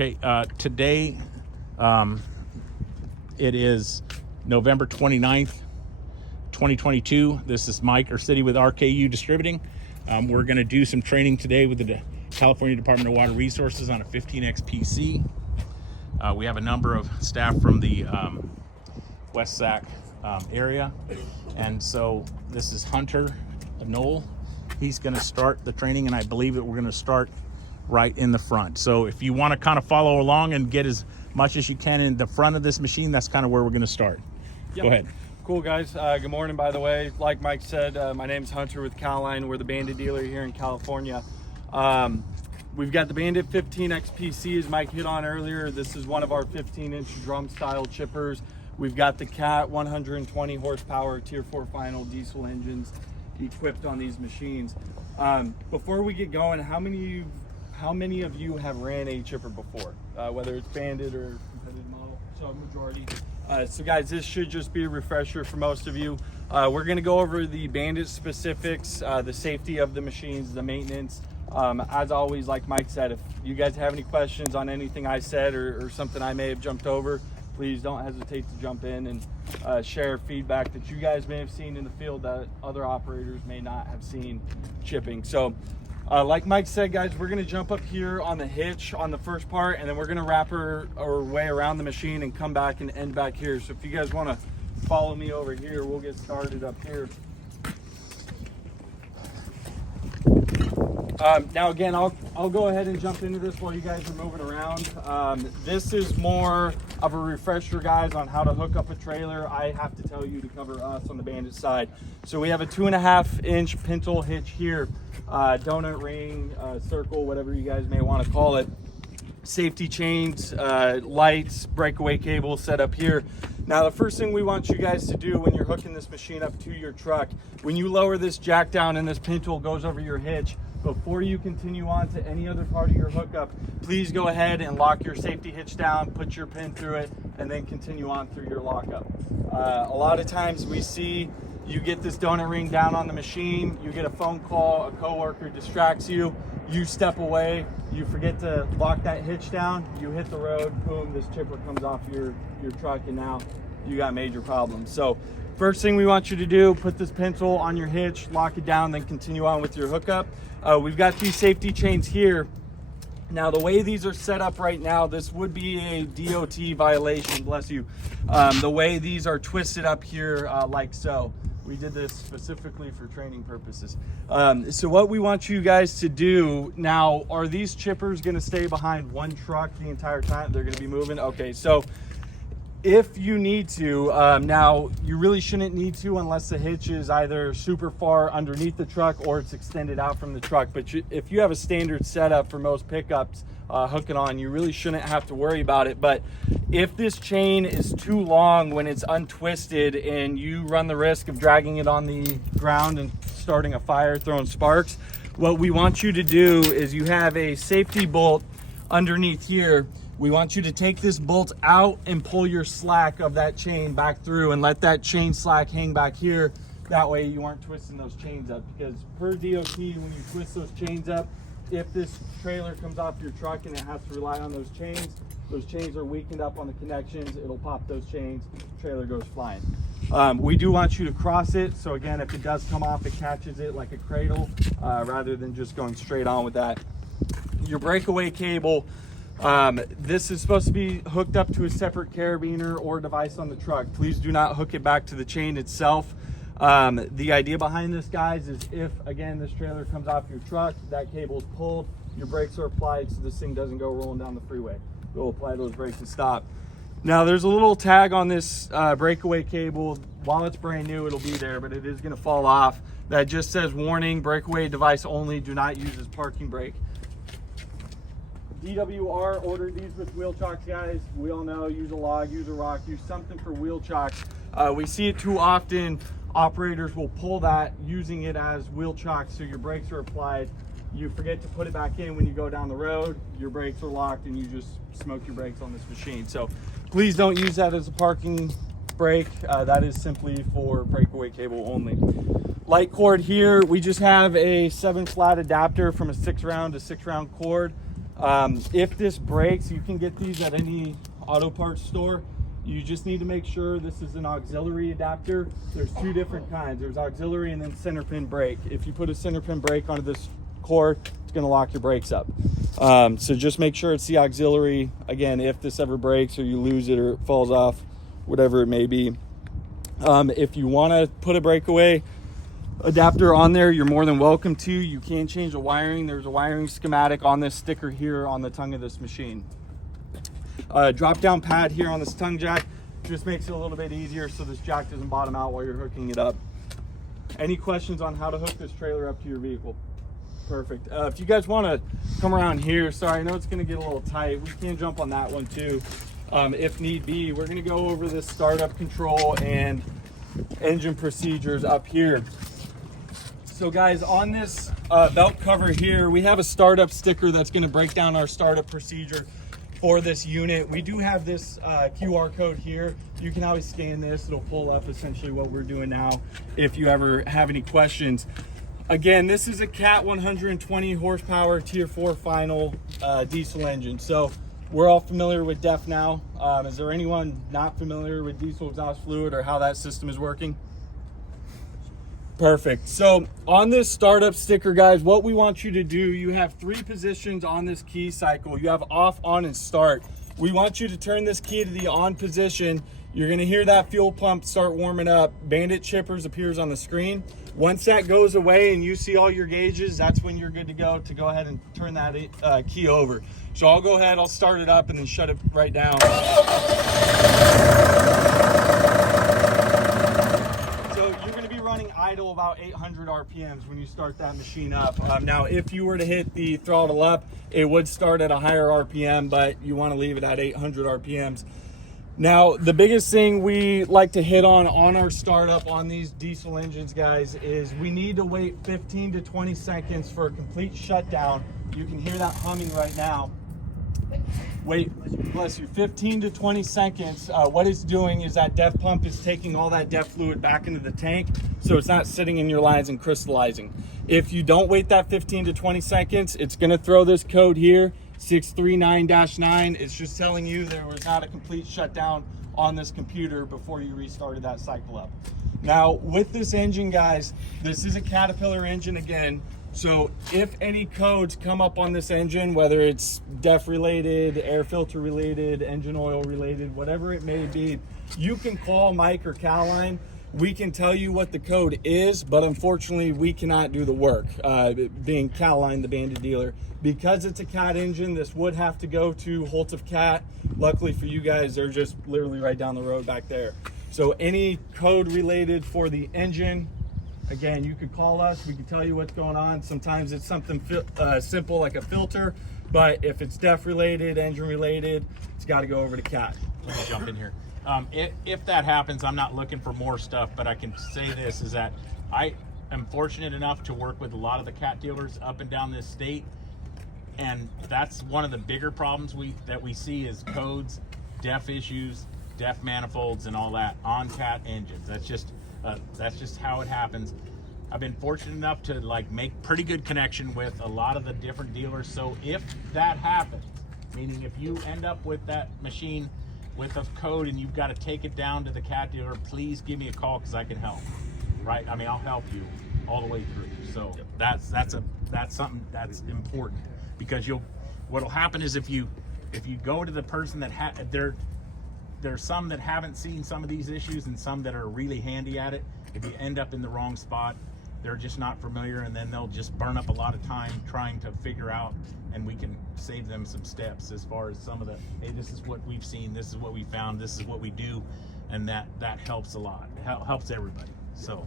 Okay, today it is November 29th, 2022. This is Mike or City with RKU Distributing. We're going to do some training today with the California Department of Water Resources on a 15X PC. We have a number of staff from the West Sac area, and so this is Hunter Knoll. He's going to start the training, and I believe that we're going to start right in the front. So if you want to kind of follow along and get as much as you can in the front of this machine, that's kind of where we're going to start. Yep. Go ahead. Cool, guys. Good morning, by the way. Like Mike said, my name's Hunter with Caline. We're the Bandit dealer here in California. We've got the Bandit 15X PC, as Mike hit on earlier. This is one of our 15-inch drum style chippers. We've got the Cat 120 horsepower Tier 4 final diesel engines equipped on these machines. Before we get going, how many of you have ran a chipper before, whether it's Bandit or competitive model? So majority. So guys, this should just be a refresher for most of you. We're going to go over the Bandit specifics, the safety of the machines, the maintenance. As always, like Mike said, if you guys have any questions on anything I said or something I may have jumped over, please don't hesitate to jump in and share feedback that you guys may have seen in the field that other operators may not have seen chipping. So like Mike said, guys, we're going to jump up here on the hitch on the first part, and then we're going to wrap our way around the machine and come back and end back here. So if you guys want to follow me over here, we'll get started up here. Now again, I'll go ahead and jump into this while you guys are moving around. This is more of a refresher, guys, on how to hook up a trailer. I have to tell you to cover us on the Bandit side. So we have a 2.5-inch pintle hitch here, donut ring, circle, whatever you guys may want to call it. Safety chains, lights, breakaway cable set up here. Now the first thing we want you guys to do when you're hooking this machine up to your truck, when you lower this jack down and this pintle goes over your hitch, before you continue on to any other part of your hookup, please go ahead and lock your safety hitch down, put your pin through it, and then continue on through your lockup. A lot of times we see you get this donut ring down on the machine, you get a phone call, a coworker distracts you, you step away, you forget to lock that hitch down, you hit the road, boom, this chipper comes off your truck, and now you got major problems. So first thing we want you to do, put this pencil on your hitch, lock it down, then continue on with your hookup. We've got these safety chains here. Now the way these are set up right now, this would be a DOT violation, bless you. The way these are twisted up here like so. We did this specifically for training purposes. So what we want you guys to do now, are these chippers gonna stay behind one truck the entire time? They're gonna be moving? Okay, so if you need to, now you really shouldn't need to unless the hitch is either super far underneath the truck or it's extended out from the truck. But if you have a standard setup for most pickups hooking on, you really shouldn't have to worry about it. But if this chain is too long when it's untwisted and you run the risk of dragging it on the ground and starting a fire, throwing sparks, what we want you to do is you have a safety bolt underneath here. We want you to take this bolt out and pull your slack of that chain back through and let that chain slack hang back here. That way you aren't twisting those chains up, because per DOT, when you twist those chains up, if this trailer comes off your truck and it has to rely on those chains are weakened up on the connections, it'll pop those chains, trailer goes flying. We do want you to cross it, so again, if it does come off, it catches it like a cradle, rather than just going straight on with that. Your breakaway cable, this is supposed to be hooked up to a separate carabiner or device on the truck. Please do not hook it back to the chain itself. The idea behind this, guys, is if, again, this trailer comes off your truck, that cable is pulled, your brakes are applied so this thing doesn't go rolling down the freeway. We'll apply those brakes and stop. Now, there's a little tag on this breakaway cable. While it's brand new, it'll be there, but it is going to fall off. That just says, warning, breakaway device only, do not use as parking brake. DWR ordered these with wheel chocks, guys. We all know, use a log, use a rock, use something for wheel chocks. We see it too often. Operators will pull that using it as wheel chocks, so your brakes are applied. You forget to put it back in when you go down the road, your brakes are locked, and you just smoke your brakes on this machine. So please don't use that as a parking brake. That is simply for breakaway cable only. Light cord here, we just have a 7-flat adapter from a 6-round to 6-round cord. If this breaks, you can get these at any auto parts store. You just need to make sure this is an auxiliary adapter. There's two different kinds. There's auxiliary and then center pin brake. If you put a center pin brake onto this cord, it's gonna lock your brakes up. So just make sure it's the auxiliary. Again, if this ever breaks or you lose it or it falls off, whatever it may be. If you wanna put a breakaway adapter on there, you're more than welcome to. You can change the wiring. There's a wiring schematic on this sticker here on the tongue of this machine. Drop down pad here on this tongue jack just makes it a little bit easier so this jack doesn't bottom out while you're hooking it up. Any questions on how to hook this trailer up to your vehicle? Perfect. If you guys want to come around here, sorry, I know it's going to get a little tight. We can jump on that one too if need be. We're going to go over this startup control and engine procedures up here. So guys, on this belt cover here, we have a startup sticker that's going to break down our startup procedure for this unit. We do have this QR code here. You can always scan this. It'll pull up essentially what we're doing now if you ever have any questions. Again, this is a Cat 120 horsepower tier 4 final diesel engine. So we're all familiar with Dept now. Is there anyone not familiar with diesel exhaust fluid or how that system is working? Perfect. So on this startup sticker, guys, what we want you to do, you have 3 positions on this key cycle. You have off, on, and start. We want you to turn this key to the on position. You're going to hear that fuel pump start warming up. Bandit chippers appears on the screen. Once that goes away and you see all your gauges, that's when you're good to go ahead and turn that key over. So I'll go ahead, I'll start it up and then shut it right down. Running idle about 800 RPMs when you start that machine up. Now, if you were to hit the throttle up, it would start at a higher RPM, but you want to leave it at 800 RPMs. Now, the biggest thing we like to hit on our startup on these diesel engines, guys, is we need to wait 15 to 20 seconds for a complete shutdown. You can hear that humming right now. Wait, bless you, 15 to 20 seconds. What it's doing is that Dept pump is taking all that Dept fluid back into the tank, so it's not sitting in your lines and crystallizing. If you don't wait that 15 to 20 seconds, it's gonna throw this code here, 639-9. It's just telling you there was not a complete shutdown on this computer before you restarted that cycle up. Now, with this engine, guys, this is a Caterpillar engine again. So if any codes come up on this engine, whether it's DEF related, air filter related, engine oil related, whatever it may be, you can call Mike or Caroline. We can tell you what the code is, but unfortunately we cannot do the work, being Caroline, the Bandit dealer. Because it's a Cat engine, this would have to go to Holt of Cat. Luckily for you guys, they're just literally right down the road back there. So any code related for the engine, again, you could call us, we can tell you what's going on. Sometimes it's something simple like a filter, but if it's DEF related, engine related, it's got to go over to Cat. Let me jump in here. If that happens, I'm not looking for more stuff, but I can say this, is that I am fortunate enough to work with a lot of the Cat dealers up and down this state, and that's one of the bigger problems that we see is codes, DEF issues, DEF manifolds, and all that on Cat engines. That's just how it happens. I've been fortunate enough to make pretty good connection with a lot of the different dealers. So if that happens, meaning if you end up with that machine with a code and you've got to take it down to the Cat dealer, please give me a call because I can help. Right? I mean, I'll help you all the way through. So that's something that's important, because what'll happen is if you go to the person that there's some that haven't seen some of these issues and some that are really handy at it. If you end up in the wrong spot, they're just not familiar, and then they'll just burn up a lot of time trying to figure out, and we can save them some steps as far as some of the, hey, this is what we've seen, this is what we found, this is what we do, and that helps a lot. It helps everybody. So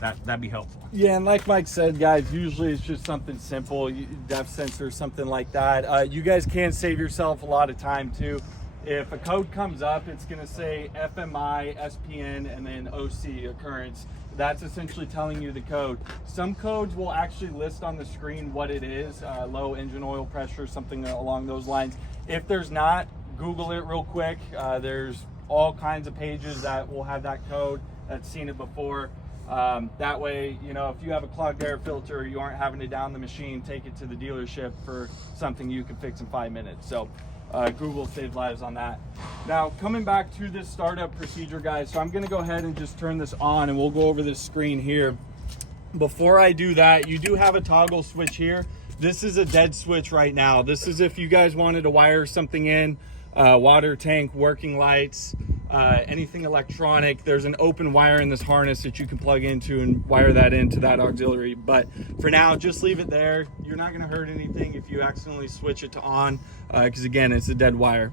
that'd be helpful. Yeah, and like Mike said, guys, usually it's just something simple, DEF sensor, something like that. You guys can save yourself a lot of time too. If a code comes up, it's going to say FMI, SPN, and then OC, occurrence. That's essentially telling you the code. Some codes will actually list on the screen what it is, low engine oil pressure, something along those lines. If there's not, Google it real quick. There's all kinds of pages that will have that code, that's seen it before. That way, you know, if you have a clogged air filter, you aren't having to down the machine, take it to the dealership for something you can fix in 5 minutes. So Google saved lives on that. Now, coming back to this startup procedure, guys, so I'm gonna go ahead and just turn this on and we'll go over this screen here. Before I do that, you do have a toggle switch here. This is a dead switch right now. This is if you guys wanted to wire something in, water tank, working lights, anything electronic. There's an open wire in this harness that you can plug into and wire that into that auxiliary. But for now, just leave it there. You're not gonna hurt anything if you accidentally switch it to on, because again, it's a dead wire.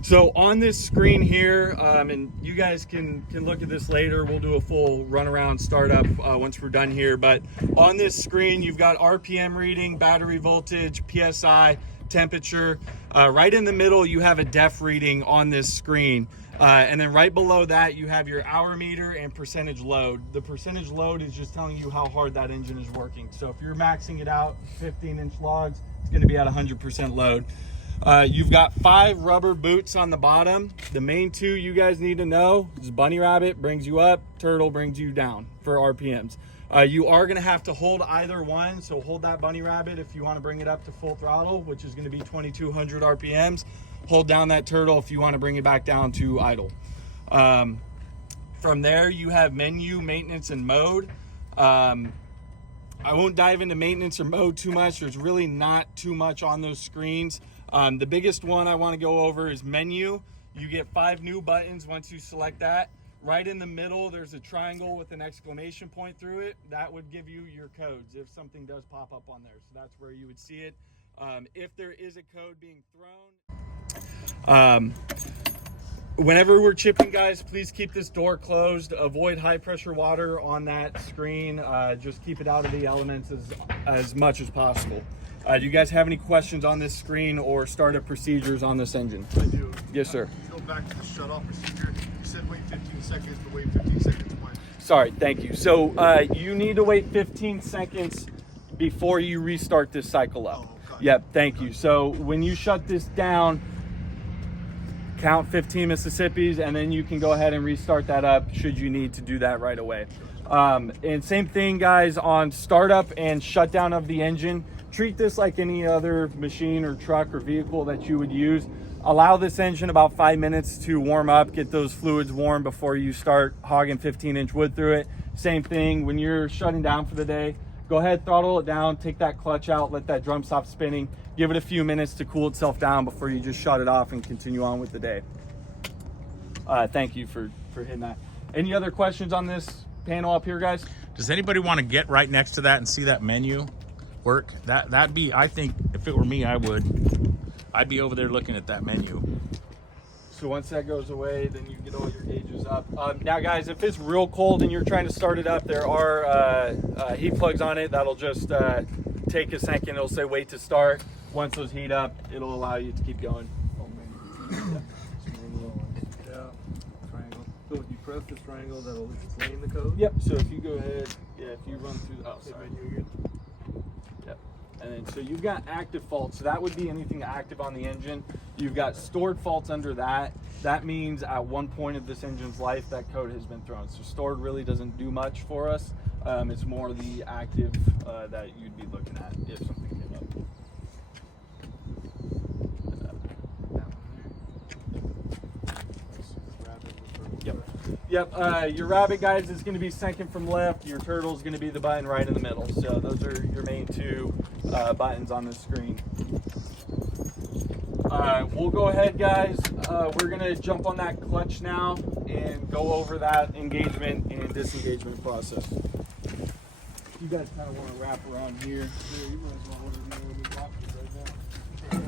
So on this screen here, and you guys can look at this later, we'll do a full run around startup once we're done here, but on this screen, you've got RPM reading, battery voltage, PSI, temperature. Right in the middle, you have a def reading on this screen. And then right below that, you have your hour meter and percentage load. The percentage load is just telling you how hard that engine is working. So if you're maxing it out, 15-inch logs, it's gonna be at 100% load. You've got 5 rubber boots on the bottom. The main 2 you guys need to know is bunny rabbit brings you up, turtle brings you down for RPMs. You are gonna have to hold either one, so hold that bunny rabbit if you wanna bring it up to full throttle, which is gonna be 2200 RPMs. Hold down that turtle if you wanna bring it back down to idle. From there, you have menu, maintenance, and mode. I won't dive into maintenance or mode too much. There's really not too much on those screens. The biggest one I want to go over is menu. You get 5 new buttons once you select that. Right in the middle, there's a triangle with an exclamation point through it. That would give you your codes if something does pop up on there. So that's where you would see it. If there is a code being thrown. Whenever we're chipping, guys, please keep this door closed. Avoid high pressure water on that screen. Just keep it out of the elements as much as possible. Do you guys have any questions on this screen or startup procedures on this engine? I do. Yes, sir. You go back to the shut-off procedure. You said wait 15 seconds, but wait 15 seconds when? Sorry, thank you. So you need to wait 15 seconds before you restart this cycle up. Oh, okay. Yep, thank you. So when you shut this down, count 15 Mississippis, and then you can go ahead and restart that up should you need to do that right away. And same thing, guys, on startup and shutdown of the engine. Treat this like any other machine or truck or vehicle that you would use. Allow this engine about 5 minutes to warm up, get those fluids warm before you start hogging 15-inch wood through it. Same thing when you're shutting down for the day. Go ahead, throttle it down, take that clutch out, let that drum stop spinning. Give it a few minutes to cool itself down before you just shut it off and continue on with the day. Thank you for hitting that. Any other questions on this panel up here, guys? Does anybody want to get right next to that and see that menu work? That'd be, I think, if it were me, I'd be over there looking at that menu. So once that goes away, then you get all your gauges up. Now, guys, if it's real cold and you're trying to start it up, there are heat plugs on it. That'll just take a second. It'll say wait to start. Once those heat up, it'll allow you to keep going. Triangle. So if you press this triangle, that'll explain the code? Yep, so if you go ahead, if you run through, oh, sorry. Yep. And then, so you've got active faults. So that would be anything active on the engine. You've got stored faults under that. That means at one point of this engine's life, that code has been thrown. So stored really doesn't do much for us. It's more the active that you'd be looking at if something came up. Yep, your rabbit, guys, is going to be second from left. Your turtle is going to be the button right in the middle. So those are your main 2 buttons on the screen. We'll go ahead, guys. We're going to jump on that clutch now and go over that engagement and disengagement process. You guys kind of want to wrap around here. Yeah, you might as well order me one of these boxes right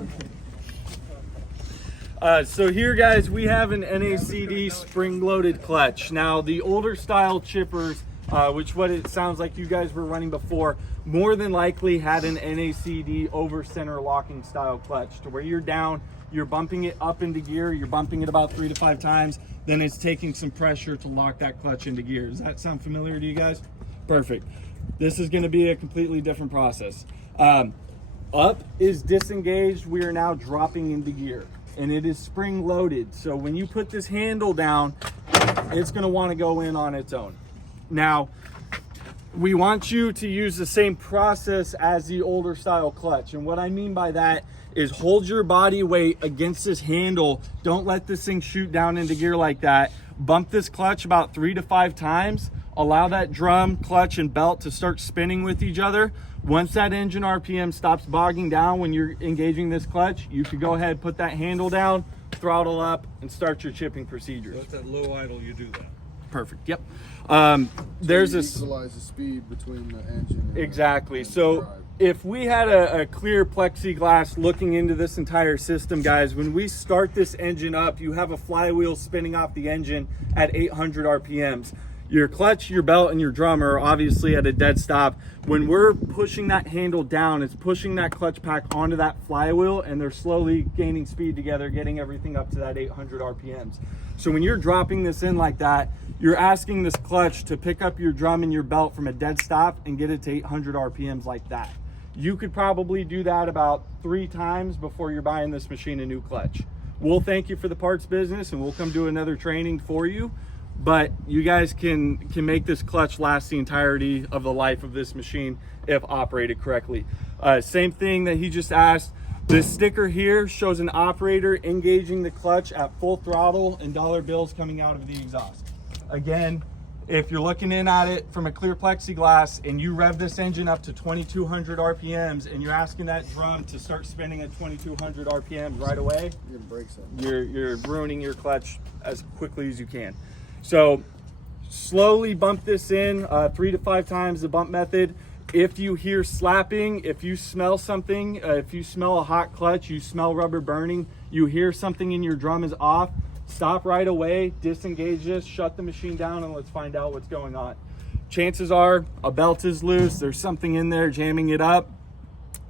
now. So here, guys, we have an NACD spring-loaded clutch. Now, the older style chippers, which what it sounds like you guys were running before, more than likely had an NACD over-center locking style clutch to where you're down, you're bumping it up into gear, you're bumping it about 3 to 5 times, then it's taking some pressure to lock that clutch into gear. Does that sound familiar to you guys? Perfect. This is going to be a completely different process. Up is disengaged. We are now dropping into gear, and it is spring loaded. So when you put this handle down, it's going to want to go in on its own. Now, we want you to use the same process as the older style clutch. And what I mean by that is hold your body weight against this handle. Don't let this thing shoot down into gear like that. Bump this clutch about 3 to 5 times. Allow that drum, clutch, and belt to start spinning with each other. Once that engine RPM stops bogging down when you're engaging this clutch, you could go ahead, put that handle down, throttle up, and start your chipping procedures. At that low idle, you do that. Perfect. Yep. There's There's a equalize the speed between the engine. And exactly. and the So drive. if we had a clear plexiglass looking into this entire system, guys, when we start this engine up, you have a flywheel spinning off the engine at 800 RPMs. Your clutch, your belt, and your drum are obviously at a dead stop. When we're pushing that handle down, it's pushing that clutch pack onto that flywheel, and they're slowly gaining speed together, getting everything up to that 800 RPMs. So when you're dropping this in like that, you're asking this clutch to pick up your drum and your belt from a dead stop and get it to 800 RPMs like that. You could probably do that about 3 times before you're buying this machine a new clutch. We'll thank you for the parts business, and we'll come do another training for you. But you guys can make this clutch last the entirety of the life of this machine if operated correctly. Same thing that he just asked. This sticker here shows an operator engaging the clutch at full throttle and dollar bills coming out of the exhaust. Again, if you're looking in at it from a clear plexiglass and you rev this engine up to 2200 RPMs and you're asking that drum to start spinning at 2200 RPMs right away, you're ruining your clutch as quickly as you can. So slowly bump this in 3 to 5 times the bump method. If you hear slapping, if you smell something, if you smell a hot clutch, you smell rubber burning, you hear something in your drum is off, stop right away, disengage this, shut the machine down, and let's find out what's going on. Chances are a belt is loose, there's something in there jamming it up.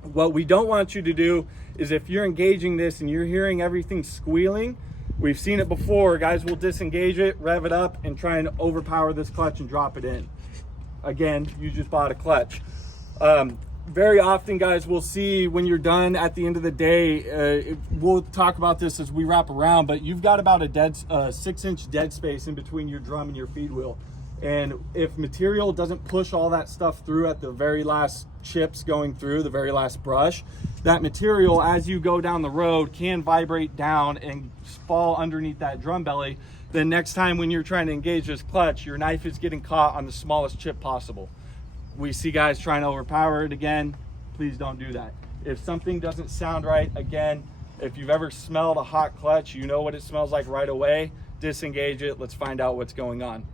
What we don't want you to do is if you're engaging this and you're hearing everything squealing, we've seen it before, guys will disengage it, rev it up, and try and overpower this clutch and drop it in. Again, you just bought a clutch. Very often, guys, we'll see when you're done at the end of the day, we'll talk about this as we wrap around, but you've got about a 6-inch dead space in between your drum and your feed wheel. And if material doesn't push all that stuff through at the very last chips going through, the very last brush, that material, as you go down the road, can vibrate down and fall underneath that drum belly. Then next time when you're trying to engage this clutch, your knife is getting caught on the smallest chip possible. We see guys trying to overpower it again. Please don't do that. If something doesn't sound right, again, if you've ever smelled a hot clutch, you know what it smells like right away. Disengage it. Let's find out what's going on.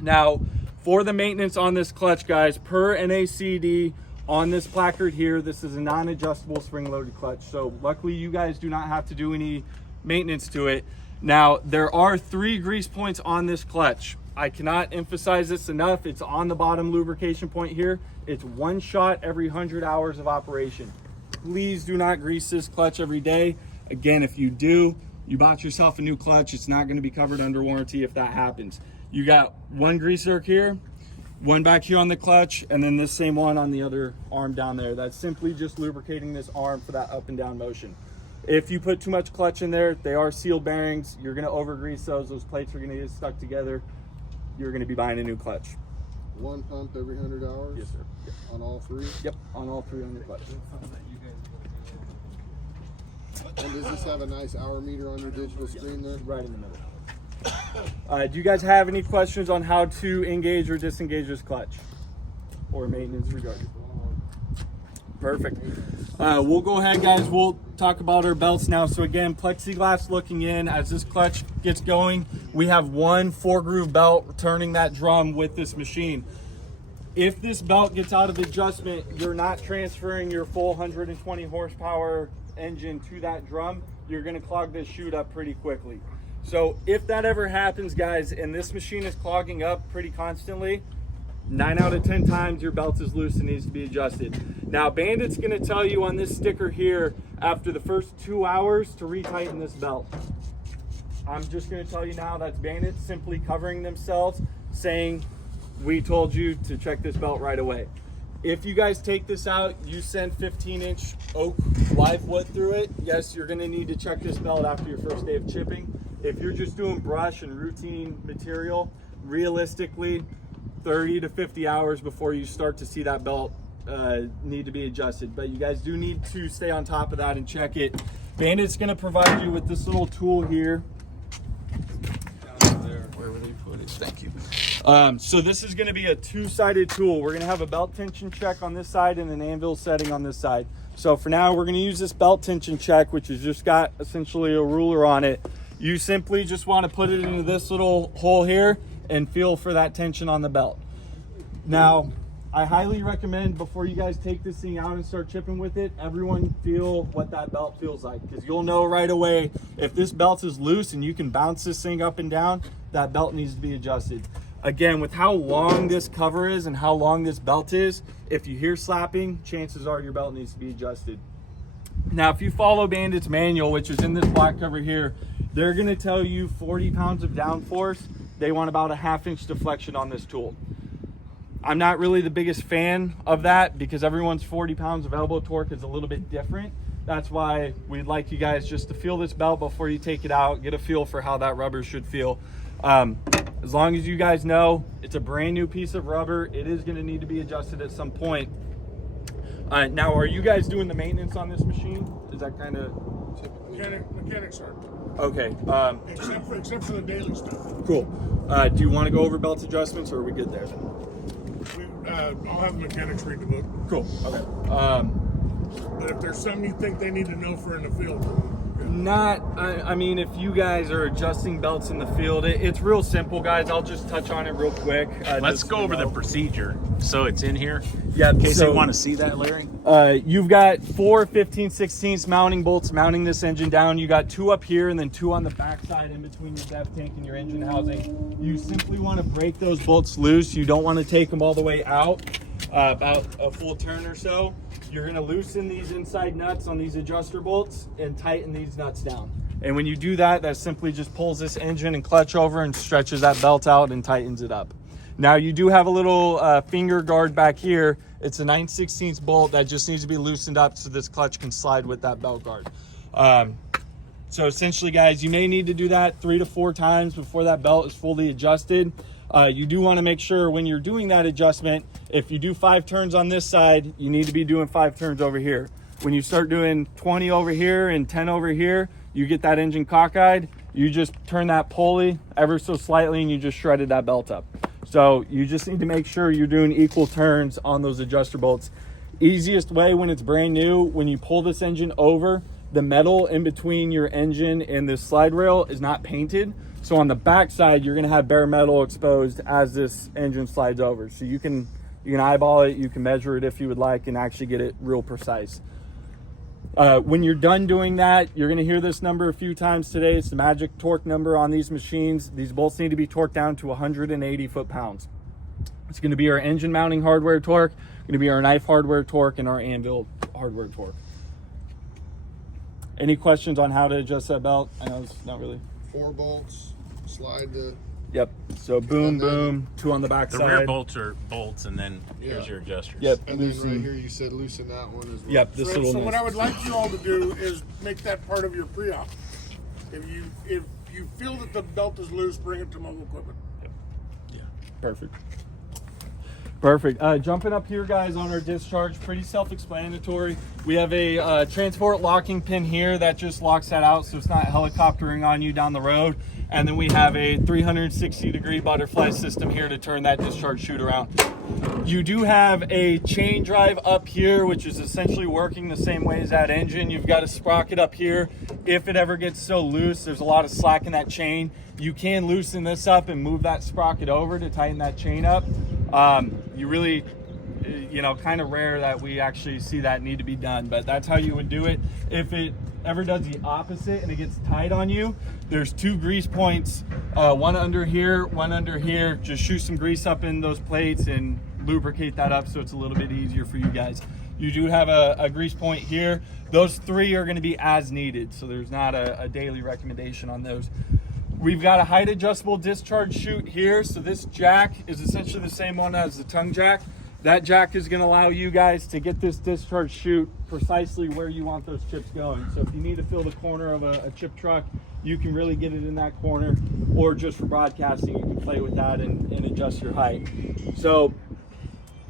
Now, for the maintenance on this clutch, guys, per NACD on this placard here, this is a non-adjustable spring-loaded clutch. So luckily you guys do not have to do any maintenance to it. Now, there are 3 grease points on this clutch. I cannot emphasize this enough. It's on the bottom lubrication point here. It's 1 shot every 100 hours of operation. Please do not grease this clutch every day. Again, if you do, you bought yourself a new clutch. It's not going to be covered under warranty if that happens. You got 1 grease zerk here, 1 back here on the clutch, and then this same one on the other arm down there. That's simply just lubricating this arm for that up and down motion. If you put too much clutch in there, they are sealed bearings. You're going to over grease those. Those plates are going to get stuck together. You're going to be buying a new clutch. 1 pump every 100 hours? Yes, sir. Yep. On all 3? Yep, on all 3 on your clutch. And does this have a nice hour meter on your digital screen there? Right in the middle. Do you guys have any questions on how to engage or disengage this clutch? Or maintenance regarding? Perfect. We'll go ahead, guys. We'll talk about our belts now. So again, plexiglass looking in. As this clutch gets going, we have 1 4-groove belt turning that drum with this machine. If this belt gets out of adjustment, you're not transferring your full 120 horsepower engine to that drum. You're going to clog this chute up pretty quickly. So if that ever happens, guys, and this machine is clogging up pretty constantly, 9 out of 10 times your belt is loose and needs to be adjusted. Now, Bandit's going to tell you on this sticker here, after the first 2 hours, to retighten this belt. I'm just going to tell you now, that's Bandit simply covering themselves, saying, we told you to check this belt right away. If you guys take this out, you send 15-inch oak live wood through it, yes, you're going to need to check this belt after your first day of chipping. If you're just doing brush and routine material, realistically, 30 to 50 hours before you start to see that belt need to be adjusted. But you guys do need to stay on top of that and check it. Bandit's gonna provide you with this little tool here. Where would they put it? Thank you. So this is gonna be a two-sided tool. We're gonna have a belt tension check on this side and an anvil setting on this side. So for now, we're gonna use this belt tension check, which has just got essentially a ruler on it. You simply just wanna put it into this little hole here and feel for that tension on the belt. Now, I highly recommend before you guys take this thing out and start chipping with it, everyone feel what that belt feels like, because you'll know right away if this belt is loose and you can bounce this thing up and down, that belt needs to be adjusted. Again, with how long this cover is and how long this belt is, if you hear slapping, chances are your belt needs to be adjusted. Now, if you follow Bandit's manual, which is in this black cover here, they're gonna tell you 40 pounds of downforce. They want about a 1/2 inch deflection on this tool. I'm not really the biggest fan of that because everyone's 40 pounds of elbow torque is a little bit different. That's why we'd like you guys just to feel this belt before you take it out, get a feel for how that rubber should feel. As long as you guys know it's a brand new piece of rubber, it is going to need to be adjusted at some point. Now, are you guys doing the maintenance on this machine? Is that kind of Mechanics are. okay? Except for the daily stuff. Cool. Do you want to go over belt adjustments, or are we good there? I'll have the mechanics read the book. Cool. Okay. But if there's something you think they need to know for in the field, I mean, if you guys are adjusting belts in the field, it's real simple, guys. I'll just touch on it real quick. Let's go over the procedure. So it's in here. Yeah. In case so, they want to see that, Larry. You've got 4 15/16 mounting bolts mounting this engine down. You got 2 up here and then 2 on the back side in between your Dept tank and your engine housing. You simply want to break those bolts loose. You don't want to take them all the way out, about a full turn or so. You're going to loosen these inside nuts on these adjuster bolts and tighten these nuts down. And when you do that, that simply just pulls this engine and clutch over and stretches that belt out and tightens it up. Now, you do have a little finger guard back here. It's a 9/16 bolt that just needs to be loosened up so this clutch can slide with that belt guard. So essentially, guys, you may need to do that 3 to 4 times before that belt is fully adjusted. You do want to make sure when you're doing that adjustment, if you do 5 turns on this side, you need to be doing 5 turns over here. When you start doing 20 over here and 10 over here, you get that engine cockeyed, you just turn that pulley ever so slightly and you just shredded that belt up. So you just need to make sure you're doing equal turns on those adjuster bolts. Easiest way when it's brand new, when you pull this engine over, the metal in between your engine and this slide rail is not painted. So on the back side, you're gonna have bare metal exposed as this engine slides over. So you can eyeball it, you can measure it if you would like, and actually get it real precise. When you're done doing that, you're gonna hear this number a few times today. It's the magic torque number on these machines. These bolts need to be torqued down to 180 foot-pounds. It's gonna be our engine mounting hardware torque, gonna be our knife hardware torque, and our anvil hardware torque. Any questions on how to adjust that belt? I know it's not really. 4 bolts, slide the. Yep. So boom, boom, 2 on the back The side. rear bolts are bolts, and then here's Yeah. your adjusters. Yep. And then loosen. right here you said loosen that one as well. Yep. This So little. what I would like you all to do is make that part of your pre-op. If you feel that the belt is loose, bring it to mobile equipment. Perfect. Perfect. Jumping up here, guys, on our discharge, pretty self-explanatory. We have a transport locking pin here that just locks that out so it's not helicoptering on you down the road. And then we have a 360-degree butterfly system here to turn that discharge chute around. You do have a chain drive up here, which is essentially working the same way as that engine. You've got a sprocket up here. If it ever gets so loose, there's a lot of slack in that chain. You can loosen this up and move that sprocket over to tighten that chain up. You really, kind of rare that we actually see that need to be done, but that's how you would do it. If it ever does the opposite and it gets tight on you, there's 2 grease points, one under here, one under here. Just shoot some grease up in those plates and lubricate that up so it's a little bit easier for you guys. You do have a grease point here. Those 3 are going to be as needed, so there's not a daily recommendation on those. We've got a height adjustable discharge chute here. So this jack is essentially the same one as the tongue jack. That jack is going to allow you guys to get this discharge chute precisely where you want those chips going. So if you need to fill the corner of a chip truck, you can really get it in that corner, or just for broadcasting, you can play with that and adjust your height. So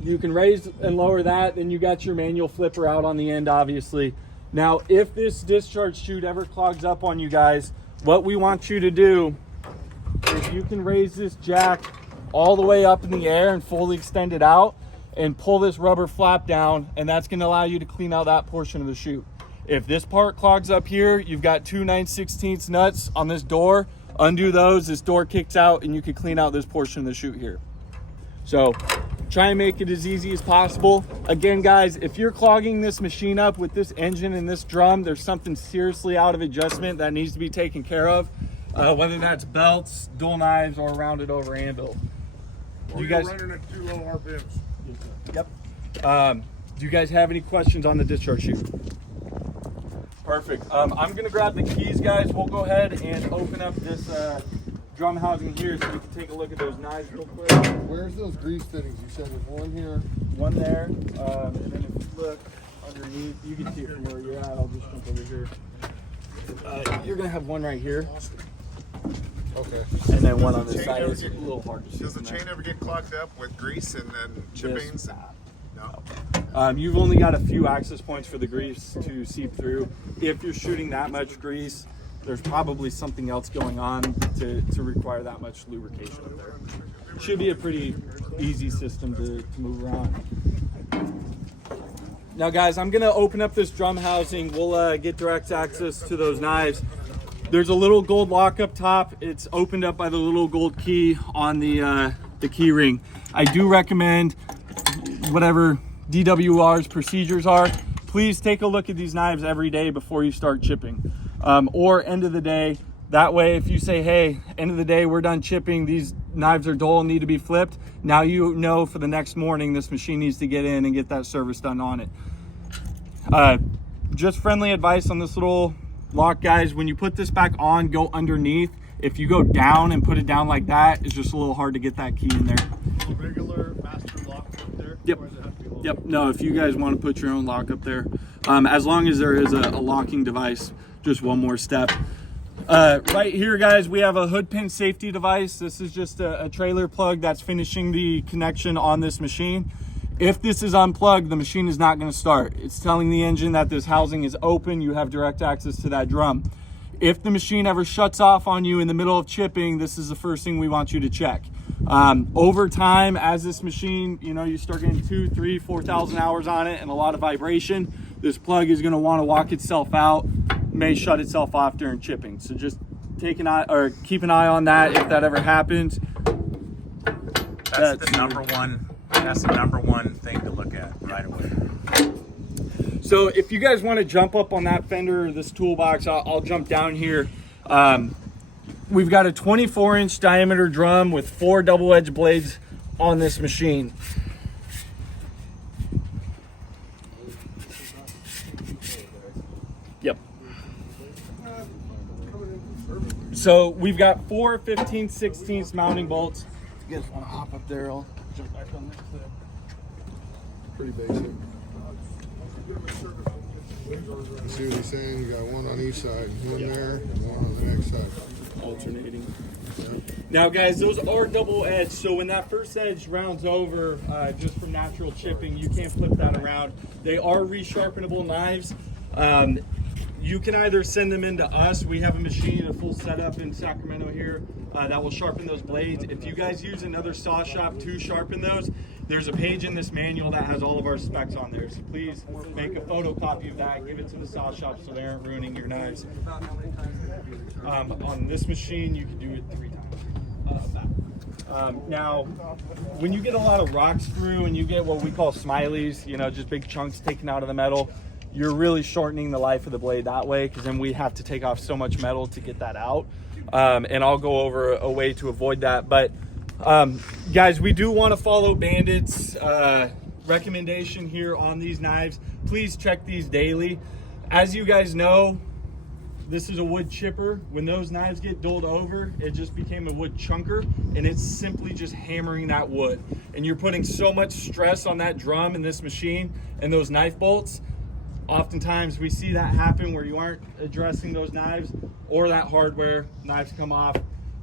you can raise and lower that, then you got your manual flipper out on the end, obviously. Now, if this discharge chute ever clogs up on you guys, what we want you to do is you can raise this jack all the way up in the air and fully extend it out and pull this rubber flap down, and that's going to allow you to clean out that portion of the chute. If this part clogs up here, you've got 2 9/16 nuts on this door. Undo those, this door kicks out, and you can clean out this portion of the chute here. So try and make it as easy as possible. Again, guys, if you're clogging this machine up with this engine and this drum, there's something seriously out of adjustment that needs to be taken care of, whether that's belts, dual knives, or a rounded over anvil. Or You you're guys, running at too low RPMs. yep. Do you guys have any questions on the discharge chute? Perfect. I'm gonna grab the keys, guys. We'll go ahead and open up this drum housing here so you can take a look at those knives real quick. Where's those grease fittings? You said there's one here. One there, and then if you look underneath, you can see it from where you're at. I'll just jump over here. You're gonna have one right here, Okay. and then one on Does the this chain side. ever It's a get- little hard to see. Does the from chain there. ever get clogged up with grease and then chippings? No. You've only got a few access points for the grease to seep through. If you're shooting that much grease, there's probably something else going on to require that much lubrication up there. Should be a pretty easy system to move around. Now, guys, I'm gonna open up this drum housing. We'll get direct access to those knives. There's a little gold lock up top. It's opened up by the little gold key on the key ring. I do recommend, whatever DWR's procedures are, please take a look at these knives every day before you start chipping, or end of the day. That way, if you say, hey, end of the day, we're done chipping, these knives are dull, need to be flipped, now you know for the next morning this machine needs to get in and get that service done on it. Just friendly advice on this little lock, guys. When you put this back on, go underneath. If you go down and put it down like that, it's just a little hard to get that key in there. Regular master lock up there? Yep. Or does it have to be locked? Yep. No, if you guys want to put your own lock up there, as long as there is a locking device, just one more step. Right here, guys, we have a hood pin safety device. This is just a trailer plug that's finishing the connection on this machine. If this is unplugged, the machine is not going to start. It's telling the engine that this housing is open. You have direct access to that drum. If the machine ever shuts off on you in the middle of chipping, this is the first thing we want you to check. Over time, as this machine, you start getting 2,000, 3,000, 4,000 hours on it and a lot of vibration, this plug is going to want to walk itself out, may shut itself off during chipping. So just keep an eye on that if that ever happens. That's the number one. That's the number one thing to look at right away. So if you guys want to jump up on that fender or this toolbox, I'll jump down here. We've got a 24-inch diameter drum with 4 double-edged blades on this machine. Yep. So we've got 4 15/16 mounting bolts. You guys want to hop up there? I'll jump back on this. Pretty basic. You see what he's saying? You got one on each side, one there, and one on the next side. Alternating. Now, guys, those are double edged, so when that first edge rounds over, just from natural chipping, you can't flip that around. They are resharpenable knives. You can either send them into us. We have a machine, a full setup in Sacramento here that will sharpen those blades. If you guys use another saw shop to sharpen those, there's a page in this manual that has all of our specs on there. So please make a photocopy of that, give it to the saw shop so they aren't ruining your knives. On this machine, you can do it 3 times. Now, when you get a lot of rocks through and you get what we call smileys, just big chunks taken out of the metal, you're really shortening the life of the blade that way, because then we have to take off so much metal to get that out. And I'll go over a way to avoid that. But guys, we do want to follow Bandit's recommendation here on these knives. Please check these daily. As you guys know, this is a wood chipper. When those knives get dulled over, it just became a wood chunker, and it's simply just hammering that wood. And you're putting so much stress on that drum in this machine and those knife bolts. Oftentimes we see that happen where you aren't addressing those knives. or that hardware, knives come off,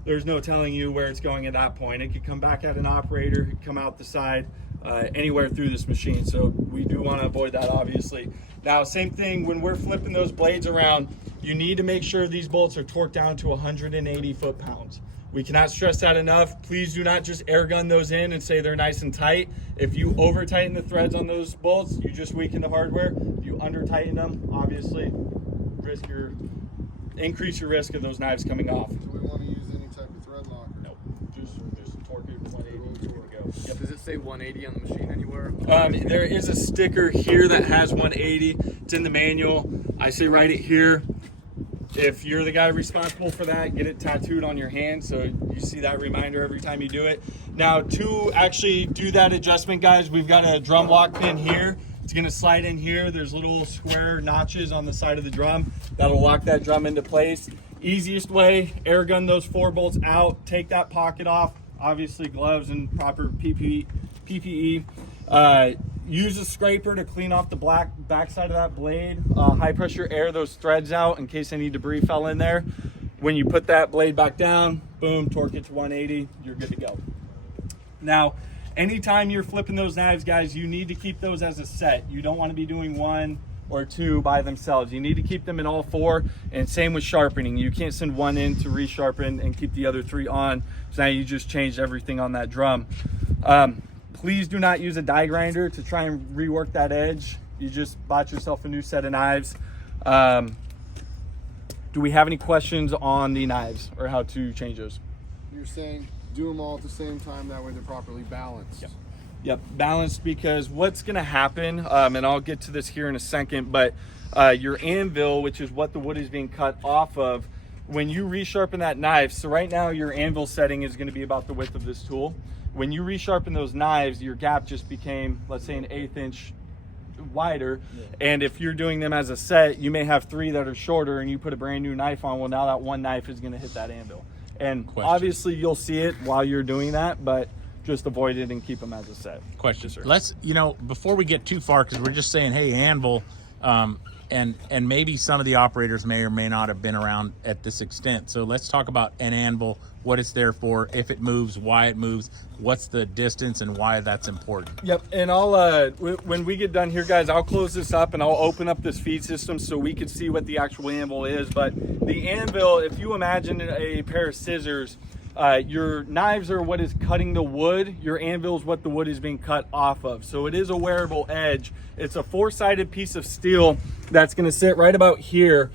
there's no telling you where it's going at that point. It could come back at an operator, it could come out the side, anywhere through this machine. So we do want to avoid that, obviously. Now, same thing when we're flipping those blades around, you need to make sure these bolts are torqued down to 180 foot-pounds. We cannot stress that enough. Please do not just air gun those in and say they're nice and tight. If you over tighten the threads on those bolts, you just weaken the hardware. If you under tighten them, obviously increase your risk of those knives coming off. Do we want to use any type of thread locker? Nope. Just torque it 180. You're good to go. Yep. Does it say 180 on the machine anywhere? There is a sticker here that has 180. It's in the manual. I say write it here. If you're the guy responsible for that, get it tattooed on your hand so you see that reminder every time you do it. Now, to actually do that adjustment, guys, we've got a drum lock pin here. It's gonna slide in here. There's little square notches on the side of the drum that'll lock that drum into place. Easiest way, air gun those 4 bolts out, take that pocket off, obviously gloves and proper PPE. Use a scraper to clean off the back side of that blade. High pressure air those threads out in case any debris fell in there. When you put that blade back down, boom, torque it to 180, you're good to go. Now, anytime you're flipping those knives, guys, you need to keep those as a set. You don't want to be doing 1 or 2 by themselves. You need to keep them in all 4, and same with sharpening. You can't send 1 in to resharpen and keep the other 3 on, so now you just changed everything on that drum. Please do not use a die grinder to try and rework that edge. You just bought yourself a new set of knives. Do we have any questions on the knives or how to change those? You're saying do them all at the same time, that way they're properly balanced. Yep, balanced, because what's gonna happen, and I'll get to this here in a second, but your anvil, which is what the wood is being cut off of, when you resharpen that knife, so right now your anvil setting is gonna be about the width of this tool. When you resharpen those knives, your gap just became, let's say, an 1/8 inch wider. And if you're doing them as a set, you may have 3 that are shorter and you put a brand new knife on. Well, now that one knife is gonna hit that anvil. And obviously you'll see it while you're doing that, but just avoid it and keep them as a set. Question, sir. Let's, before we get too far, because we're just saying, hey, anvil, and maybe some of the operators may or may not have been around at this extent. So let's talk about an anvil, what it's there for, if it moves, why it moves, what's the distance, and why that's important. Yep, and I'll when we get done here, guys, I'll close this up and I'll open up this feed system so we can see what the actual anvil is. But the anvil, if you imagine a pair of scissors, your knives are what is cutting the wood. Your anvil is what the wood is being cut off of. So it is a wearable edge. It's a 4-sided piece of steel that's going to sit right about here.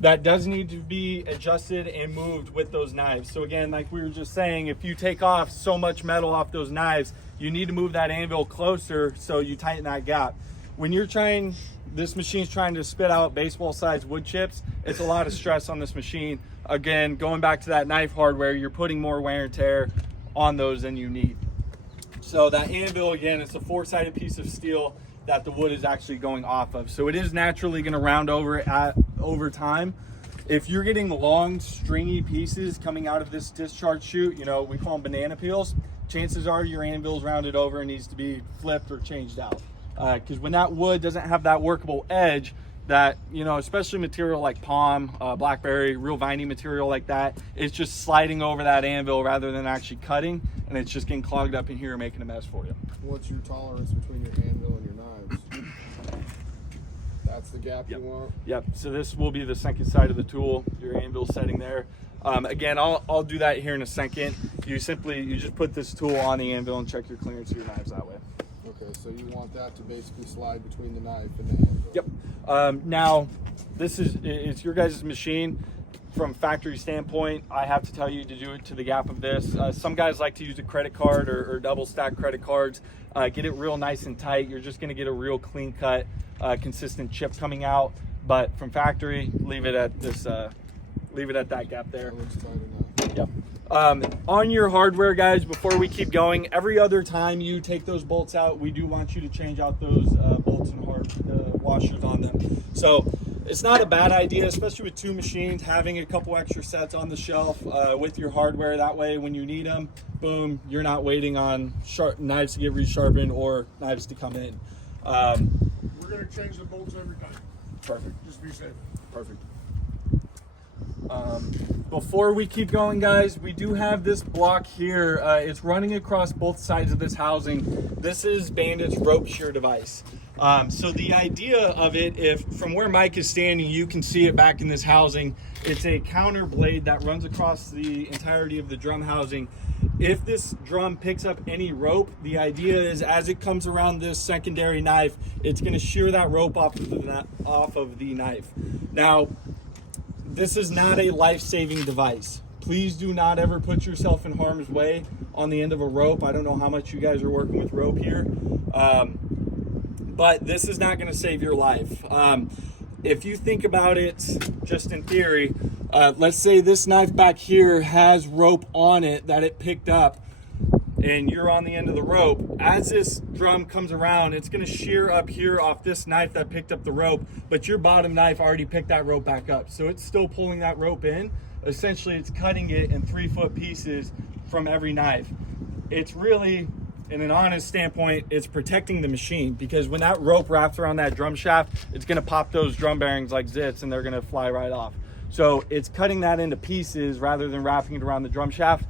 That does need to be adjusted and moved with those knives. So again, like we were just saying, if you take off so much metal off those knives, you need to move that anvil closer so you tighten that gap. When you're trying, this machine's trying to spit out baseball-sized wood chips, it's a lot of stress on this machine. Again, going back to that knife hardware, you're putting more wear and tear on those than you need. So that anvil, again, it's a 4-sided piece of steel that the wood is actually going off of. So it is naturally going to round over over time. If you're getting long, stringy pieces coming out of this discharge chute, we call them banana peels, chances are your anvil's rounded over and needs to be flipped or changed out. Because when that wood doesn't have that workable edge, that, especially material like palm, blackberry, real viney material like that, it's just sliding over that anvil rather than actually cutting, and it's just getting clogged up in here and making a mess for you. What's your tolerance between your anvil and your knives? That's the gap you want? Yep, so this will be the second side of the tool, your anvil setting there. Again, I'll do that here in a second. You just put this tool on the anvil and check your clearance of your knives that way. Okay, so you want that to basically slide between the knife and the anvil? Yep. Now, it's your guys' machine. From factory standpoint, I have to tell you to do it to the gap of this. Some guys like to use a credit card or double stack credit cards. Get it real nice and tight. You're just gonna get a real clean cut, consistent chip coming out. But from factory, leave it at this. Leave it at that gap there. That looks tight enough. Yep. On your hardware, guys, before we keep going, every other time you take those bolts out, we do want you to change out those bolts and washers on them. So it's not a bad idea, especially with 2 machines, having a couple extra sets on the shelf with your hardware. That way, when you need them, boom, you're not waiting on knives to get resharpened or knives to come in. We're going to change the bolts every time. Perfect. Just be safe. Perfect. Before we keep going, guys, we do have this block here. It's running across both sides of this housing. This is Bandit's rope shear device. So the idea of it, if from where Mike is standing, you can see it back in this housing. It's a counter blade that runs across the entirety of the drum housing. If this drum picks up any rope, the idea is as it comes around this secondary knife, it's going to shear that rope off of the knife. Now, this is not a life-saving device. Please do not ever put yourself in harm's way on the end of a rope. I don't know how much you guys are working with rope here, but this is not going to save your life. If you think about it just in theory, let's say this knife back here has rope on it that it picked up, and you're on the end of the rope. As this drum comes around, it's going to shear up here off this knife that picked up the rope, but your bottom knife already picked that rope back up. So it's still pulling that rope in. Essentially, it's cutting it in 3-foot pieces from every knife. It's really, in an honest standpoint, it's protecting the machine, because when that rope wraps around that drum shaft, it's going to pop those drum bearings like zits and they're going to fly right off. So it's cutting that into pieces rather than wrapping it around the drum shaft.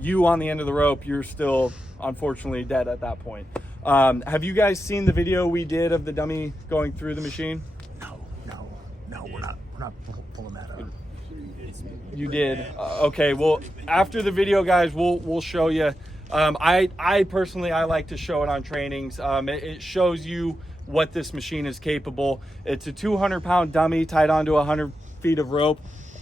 You on the end of the rope, you're still unfortunately dead at that point. Have you guys seen the video we did of the dummy going through the machine? No, we're not pulling that up. You did. Okay, well, after the video, guys, we'll show you. I personally, I like to show it on trainings. It shows you what this machine is capable. It's a 200-pound dummy tied onto 100 feet of rope,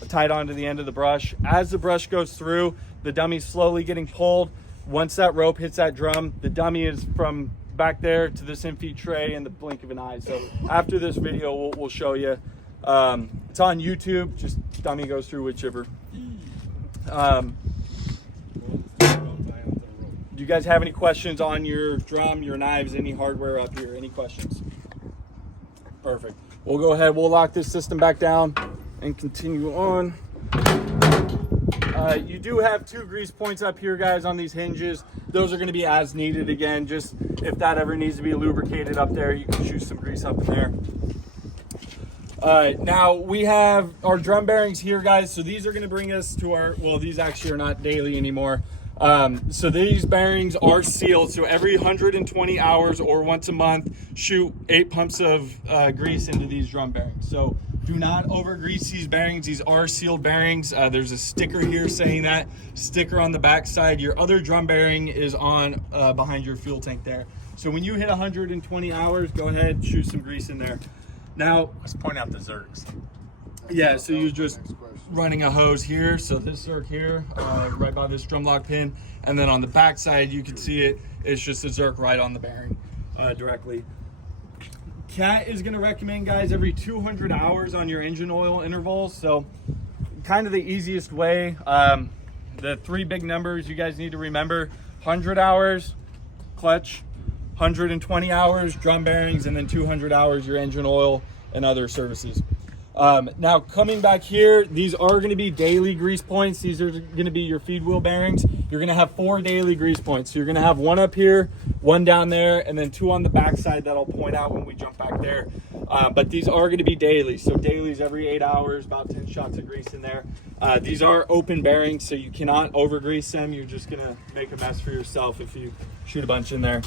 tied onto the end of the brush. As the brush goes through, the dummy's slowly getting pulled. Once that rope hits that drum, the dummy is from back there to this in-feet tray in the blink of an eye. So after this video, we'll show you. It's on YouTube. Just dummy goes through whichever. Do you guys have any questions on your drum, your knives, any hardware up here? Any questions? Perfect. We'll go ahead. We'll lock this system back down and continue on. You do have 2 grease points up here, guys, on these hinges. Those are going to be as needed. Again, just if that ever needs to be lubricated up there, you can shoot some grease up in there. Now we have our drum bearings here, guys. So these are going to bring us to our, well, these actually are not daily anymore. So these bearings are sealed. So every 120 hours or once a month, shoot 8 pumps of grease into these drum bearings. So do not over grease these bearings. These are sealed bearings. There's a sticker here saying that, sticker on the back side. Your other drum bearing is on behind your fuel tank there. So when you hit 120 hours, go ahead, shoot some grease in there. Now, Let's point out the zerks. yeah, so you're just running a hose here. So this zerk here, right by this drum lock pin. And then on the back side, you can see it. It's just a zerk right on the bearing directly. Cat is going to recommend, guys, every 200 hours on your engine oil intervals. So kind of the easiest way. The 3 big numbers you guys need to remember: 100 hours clutch, 120 hours drum bearings, and then 200 hours your engine oil and other services. Now coming back here, these are going to be daily grease points. These are going to be your feed wheel bearings. You're going to have 4 daily grease points. So you're going to have 1 up here, 1 down there, and then 2 on the back side that I'll point out when we jump back there. But these are going to be daily. So dailies every 8 hours, about 10 shots of grease in there. These are open bearings, so you cannot over grease them. You're just going to make a mess for yourself if you shoot a bunch in there.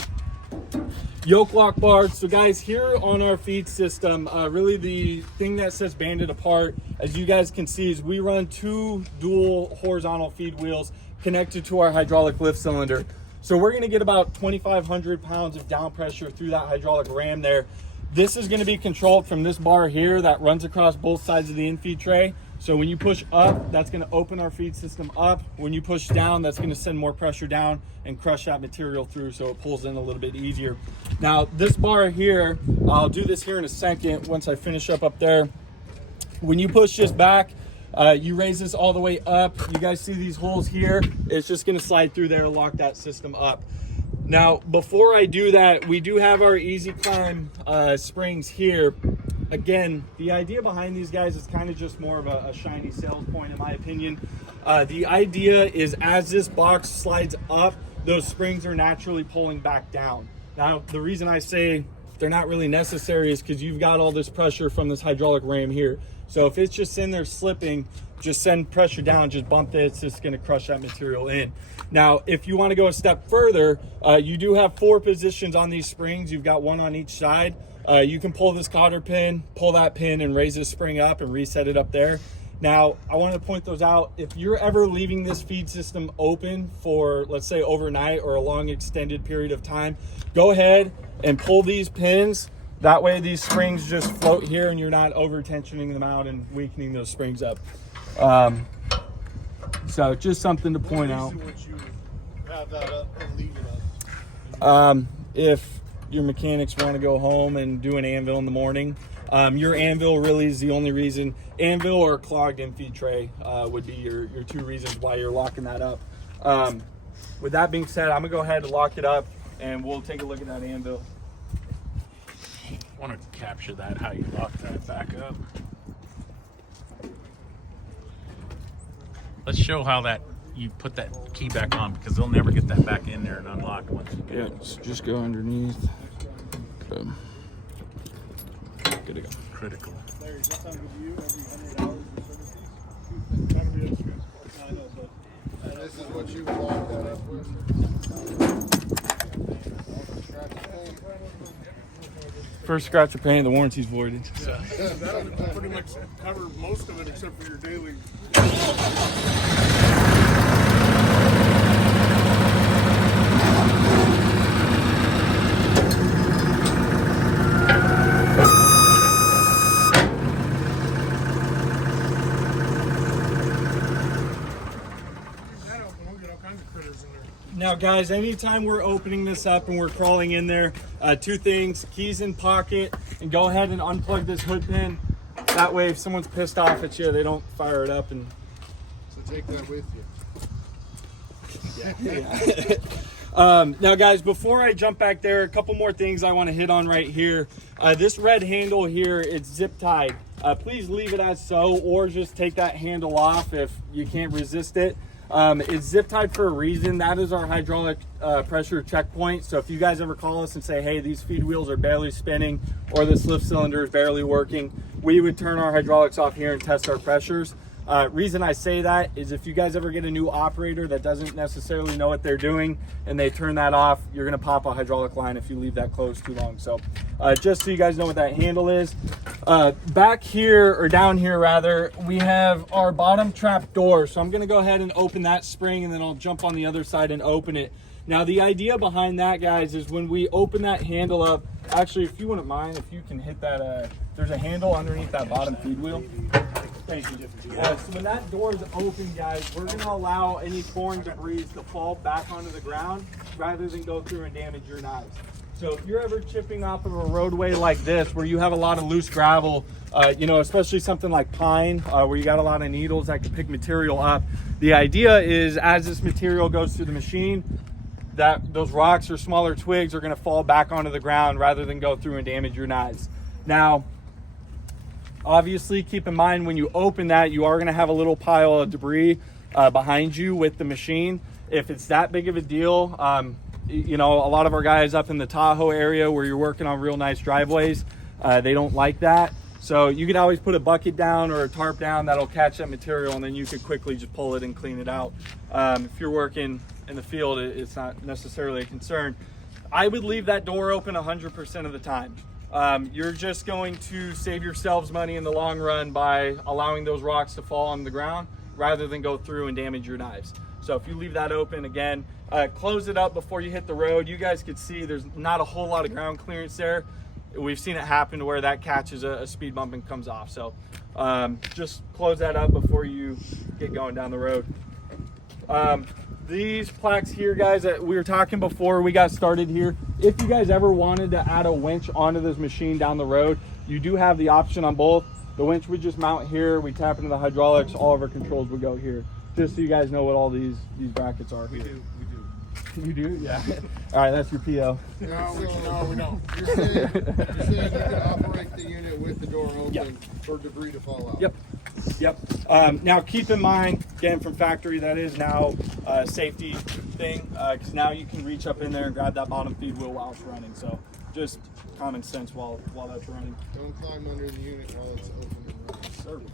Yoke lock bars. So guys, here on our feed system, really the thing that sets Bandit apart, as you guys can see, is we run 2 dual horizontal feed wheels connected to our hydraulic lift cylinder. So we're going to get about 2,500 pounds of down pressure through that hydraulic ram there. This is going to be controlled from this bar here that runs across both sides of the in-feed tray. So when you push up, that's going to open our feed system up. When you push down, that's going to send more pressure down and crush that material through, so it pulls in a little bit easier. Now this bar here, I'll do this here in a second once I finish up there. When you push this back, you raise this all the way up. You guys see these holes here? It's just going to slide through there and lock that system up. Now, before I do that, we do have our Easy Climb springs here. Again, the idea behind these guys is kind of just more of a shiny sales point, in my opinion. The idea is as this box slides up, those springs are naturally pulling back down. Now, the reason I say they're not really necessary is because you've got all this pressure from this hydraulic ram here. So if it's just in there slipping, just send pressure down, just bump it, it's just gonna crush that material in. Now, if you wanna go a step further, you do have 4 positions on these springs. You've got 1 on each side. You can pull this cotter pin, pull that pin and raise this spring up and reset it up there. Now, I wanted to point those out. If you're ever leaving this feed system open for, let's say, overnight or a long extended period of time, go ahead and pull these pins. That way these springs just float here and you're not over tensioning them out and weakening those springs up. So just something to point out. Have that up and leave it up. If your mechanics want to go home and do an anvil in the morning, your anvil really is the only reason. Anvil or a clogged in-feed tray would be your 2 reasons why you're locking that up. With that being said, I'm gonna go ahead and lock it up and we'll take a look at that anvil. I want to capture that, how you lock that back up. Let's show how that you put that key back on, because they'll never get that back in there and unlocked once you get it. Yeah, so just go underneath. Boom. Good to go. Critical. Larry, is that sound good to you? Every 100 hours of service? That'd be extra. I know, but This is what you lock that up with. First scratch of paint, the warranty's voided. So. that'll pretty much cover most of it except for your daily. Now guys, anytime we're opening this up and we're crawling in there, 2 things, keys in pocket, and go ahead and unplug this hood pin. That way if someone's pissed off at you, they don't fire it up. And So take that with you. now guys, before I jump back there, a couple more things I want to hit on right here. This red handle here, it's zip tied. Please leave it as so, or just take that handle off if you can't resist it. It's zip tied for a reason. That is our hydraulic pressure checkpoint. So if you guys ever call us and say, hey, these feed wheels are barely spinning or this lift cylinder is barely working, we would turn our hydraulics off here and test our pressures. Reason I say that is if you guys ever get a new operator that doesn't necessarily know what they're doing and they turn that off, you're gonna pop a hydraulic line if you leave that closed too long. So just so you guys know what that handle is. Back here, or down here rather, we have our bottom trap door. So I'm gonna go ahead and open that spring and then I'll jump on the other side and open it. Now the idea behind that, guys, is when we open that handle up, actually if you wouldn't mind, if you can hit that, there's a handle underneath that bottom feed wheel. Thank you. So when that door is open, guys, we're going to allow any foreign debris to fall back onto the ground rather than go through and damage your knives. So if you're ever chipping off of a roadway like this where you have a lot of loose gravel, you know, especially something like pine where you got a lot of needles that can pick material up, the idea is as this material goes through the machine, that those rocks or smaller twigs are going to fall back onto the ground rather than go through and damage your knives. Now, obviously, keep in mind when you open that, you are going to have a little pile of debris behind you with the machine. If it's that big of a deal, you know, a lot of our guys up in the Tahoe area where you're working on real nice driveways, they don't like that. So you can always put a bucket down or a tarp down that'll catch that material, and then you could quickly just pull it and clean it out. If you're working in the field, it's not necessarily a concern. I would leave that door open 100% of the time. You're just going to save yourselves money in the long run by allowing those rocks to fall on the ground rather than go through and damage your knives. So if you leave that open, again, close it up before you hit the road. You guys could see there's not a whole lot of ground clearance there. We've seen it happen to where that catches a speed bump and comes off. So just close that up before you get going down the road. These plaques here, guys, that we were talking before we got started here, if you guys ever wanted to add a winch onto this machine down the road, you do have the option on both. The winch would just mount here, we tap into the hydraulics, all of our controls would go here. Just so you guys know what all these brackets are here. We do? Yeah. All right, that's your PO. No, we don't. You're saying you can operate the unit with the door open. Yep. For debris to fall out. Yep. Now keep in mind, again from factory, that is now a safety thing, because now you can reach up in there and grab that bottom feed wheel while it's running. So Just common sense while that's running. Don't climb under the unit while it's open and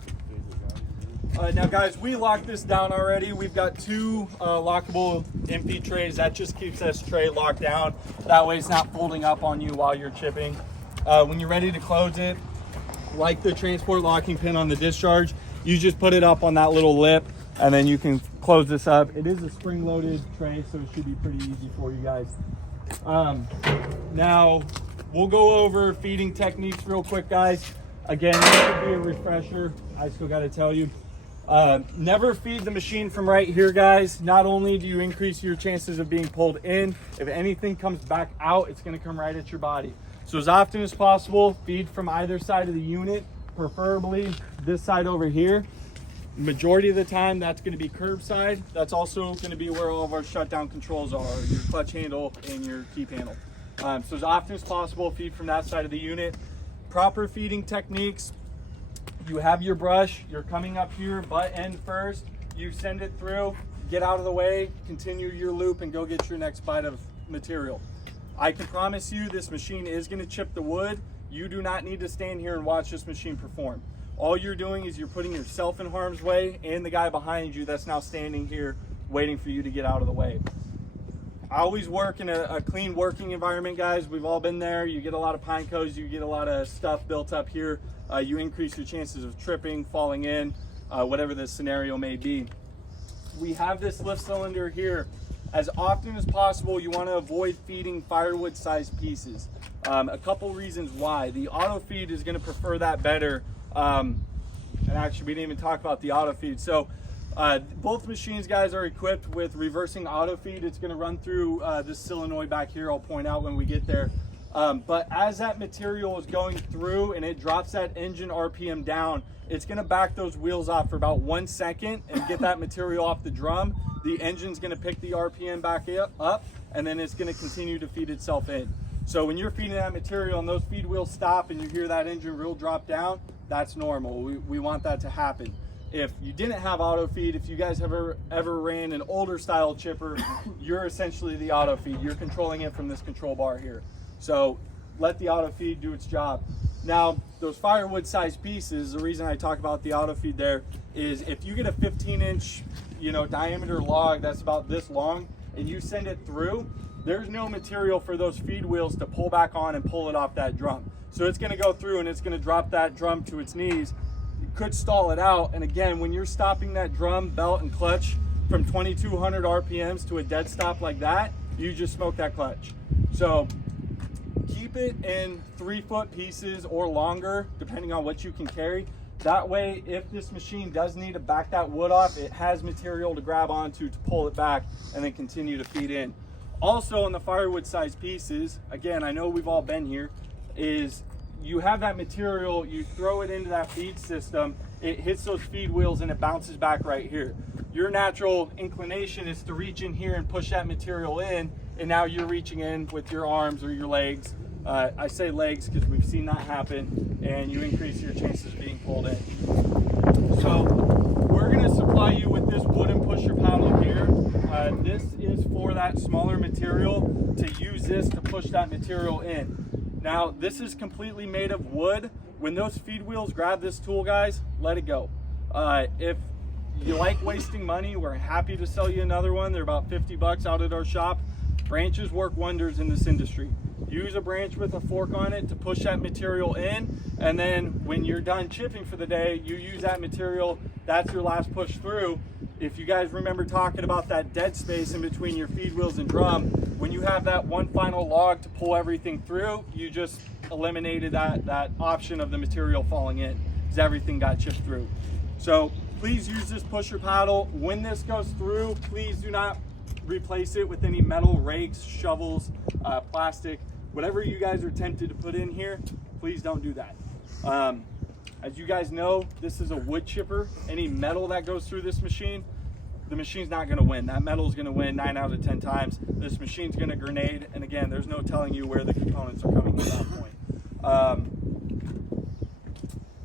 running. Now guys, we locked this down already. We've got two lockable MP trays. That just keeps this tray locked down. That way it's not folding up on you while you're chipping. When you're ready to close it, like the transport locking pin on the discharge, you just put it up on that little lip and then you can close this up. It is a spring-loaded tray, so it should be pretty easy for you guys. Now, we'll go over feeding techniques real quick, guys. Again, this should be a refresher. I still got to tell you. Never feed the machine from right here, guys. Not only do you increase your chances of being pulled in, if anything comes back out, it's going to come right at your body. So as often as possible, feed from either side of the unit, preferably this side over here. Majority of the time, that's going to be curbside. That's also going to be where all of our shutdown controls are, your clutch handle and your key panel. So as often as possible, feed from that side of the unit. Proper feeding techniques. You have your brush, you're coming up here, butt end first, you send it through, get out of the way, continue your loop, and go get your next bite of material. I can promise you this machine is going to chip the wood. You do not need to stand here and watch this machine perform. All you're doing is you're putting yourself in harm's way and the guy behind you that's now standing here waiting for you to get out of the way. I always work in a clean working environment, guys. We've all been there. You get a lot of pine cones, you get a lot of stuff built up here. You increase your chances of tripping, falling in, whatever the scenario may be. We have this lift cylinder here. As often as possible, you want to avoid feeding firewood sized pieces. A couple reasons why. The auto feed is going to prefer that better. And actually, we didn't even talk about the auto feed. So both machines, guys, are equipped with reversing auto feed. It's going to run through this solenoid back here. I'll point out when we get there. But as that material is going through and it drops that engine RPM down, it's going to back those wheels off for about 1 second and get that material off the drum. The engine's going to pick the RPM back up, and then it's going to continue to feed itself in. So when you're feeding that material and those feed wheels stop and you hear that engine reel drop down, that's normal. We want that to happen. If you didn't have auto feed, if you guys ever ran an older style chipper, you're essentially the auto feed. You're controlling it from this control bar here. So let the auto feed do its job. Now, those firewood sized pieces, the reason I talk about the auto feed there is if you get a 15-inch, diameter log that's about this long and you send it through, there's no material for those feed wheels to pull back on and pull it off that drum. So it's going to go through and it's going to drop that drum to its knees. It could stall it out. And again, when you're stopping that drum, belt, and clutch from 2200 RPMs to a dead stop like that, you just smoke that clutch. So keep it in 3-foot pieces or longer, depending on what you can carry. That way, if this machine does need to back that wood off, it has material to grab onto to pull it back and then continue to feed in. Also, on the firewood size pieces, again, I know we've all been here, is you have that material, you throw it into that feed system, it hits those feed wheels and it bounces back right here. Your natural inclination is to reach in here and push that material in, and now you're reaching in with your arms or your legs. I say legs because we've seen that happen, and you increase your chances of being pulled in. So we're going to supply you with this wooden pusher paddle here. This is for that smaller material, to use this to push that material in. Now, this is completely made of wood. When those feed wheels grab this tool, guys, let it go. If you like wasting money, we're happy to sell you another one. They're about 50 bucks out at our shop. Branches work wonders in this industry. Use a branch with a fork on it to push that material in, and then when you're done chipping for the day, you use that material. That's your last push through. If you guys remember talking about that dead space in between your feed wheels and drum, when you have that one final log to pull everything through, you just eliminated that option of the material falling in, because everything got chipped through. So please use this pusher paddle. When this goes through, please do not replace it with any metal rakes, shovels, plastic, whatever you guys are tempted to put in here. Please don't do that. As you guys know, this is a wood chipper. Any metal that goes through this machine, the machine's not going to win. That metal is going to win 9 out of 10 times. This machine's going to grenade, and again, there's no telling you where the components are coming at that point.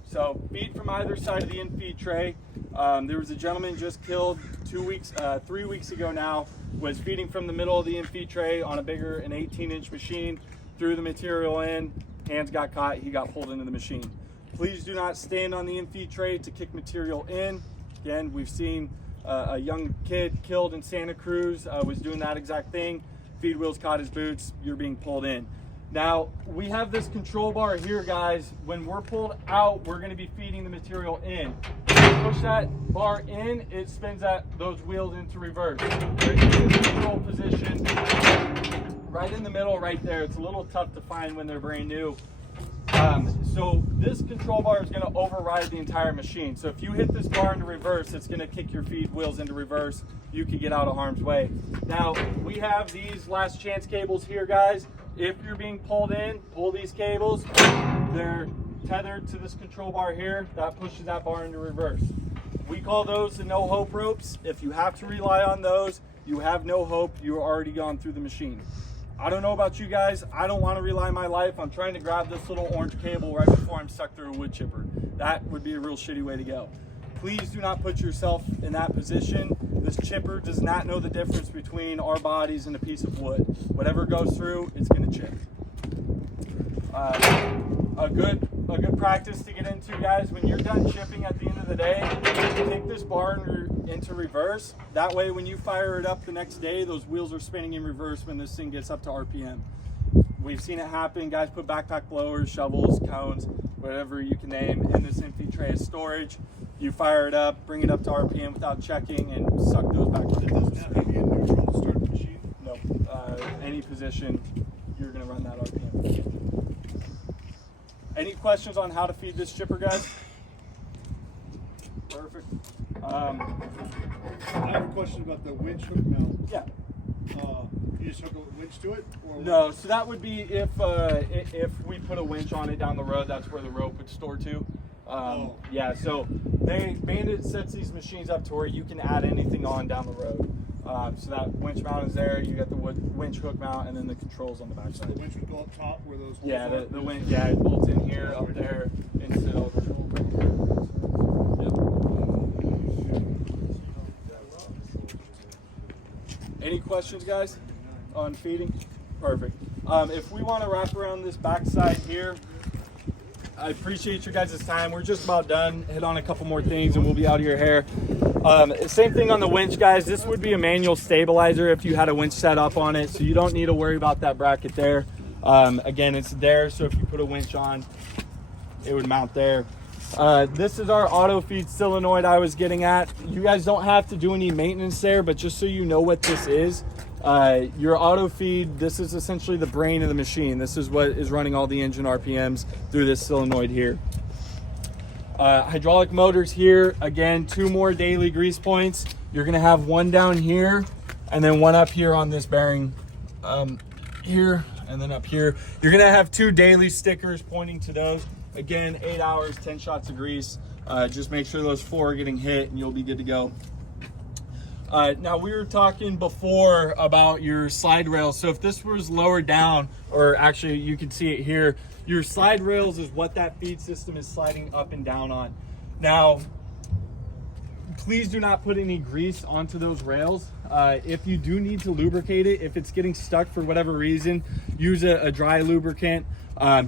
So feed from either side of the in-feed tray. There was a gentleman just killed 3 weeks ago now, was feeding from the middle of the in-feed tray on an 18-inch machine. threw the material in, hands got caught, he got pulled into the machine. Please do not stand on the in-feed tray to kick material in. Again, we've seen a young kid killed in Santa Cruz was doing that exact thing. Feed wheels caught his boots, you're being pulled in. Now, we have this control bar here, guys. When we're pulled out, we're gonna be feeding the material in. Push that bar in, it spins those wheels into reverse. Right in the control position, right in the middle, right there. It's a little tough to find when they're brand new. So this control bar is going to override the entire machine. So if you hit this bar into reverse, it's going to kick your feed wheels into reverse. You can get out of harm's way. Now, we have these last chance cables here, guys. If you're being pulled in, pull these cables. They're tethered to this control bar here. That pushes that bar into reverse. We call those the no hope ropes. If you have to rely on those, you have no hope. You're already gone through the machine. I don't know about you guys. I don't want to rely my life on trying to grab this little orange cable right before I'm stuck through a wood chipper. That would be a real shitty way to go. Please do not put yourself in that position. This chipper does not know the difference between our bodies and a piece of wood. Whatever goes through, it's going to chip. A good practice to get into, guys, when you're done chipping at the end of the day, take this bar into reverse. That way, when you fire it up the next day, those wheels are spinning in reverse when this thing gets up to RPM. We've seen it happen. Guys put backpack blowers, shovels, cones, whatever you can name in this empty tray as storage. You fire it up, bring it up to RPM without checking, and suck those back. It doesn't have to be in neutral to start the machine. No, any position, you're going to run that RPM. Any questions on how to feed this chipper, guys? Perfect. I have a question about the winch hook mount. Yeah. You just hook a winch to it? Or No, so that would be if we put a winch on it down the road, that's where the rope would store to. Yeah, so Bandit sets these machines up to where you can add anything on down the road. So that winch mount is there. You got the winch hook mount, and then the controls on the back So side. the winch would go up top where those holes Yeah, are? the winch. Yeah, it bolts in here, up there, and sit over. Yep. Any questions, guys, on feeding? Perfect. If we want to wrap around this back side here, I appreciate your guys' time. We're just about done. Hit on a couple more things and we'll be out of your hair. Same thing on the winch, guys. This would be a manual stabilizer if you had a winch set up on it, so you don't need to worry about that bracket there. Again, it's there, so if you put a winch on, it would mount there. This is our auto feed solenoid I was getting at. You guys don't have to do any maintenance there, but just so you know what this is, your auto feed, this is essentially the brain of the machine. This is what is running all the engine RPMs through this solenoid here. Hydraulic motors here, again, 2 more daily grease points. You're gonna have one down here and then one up here on this bearing here and then up here. You're gonna have 2 daily stickers pointing to those. Again, 8 hours, 10 shots of grease. Just make sure those 4 are getting hit and you'll be good to go. Now we were talking before about your slide rails. So if this was lower down, or actually you can see it here, your slide rails is what that feed system is sliding up and down on. Now, please do not put any grease onto those rails. If you do need to lubricate it, if it's getting stuck for whatever reason, use a dry lubricant.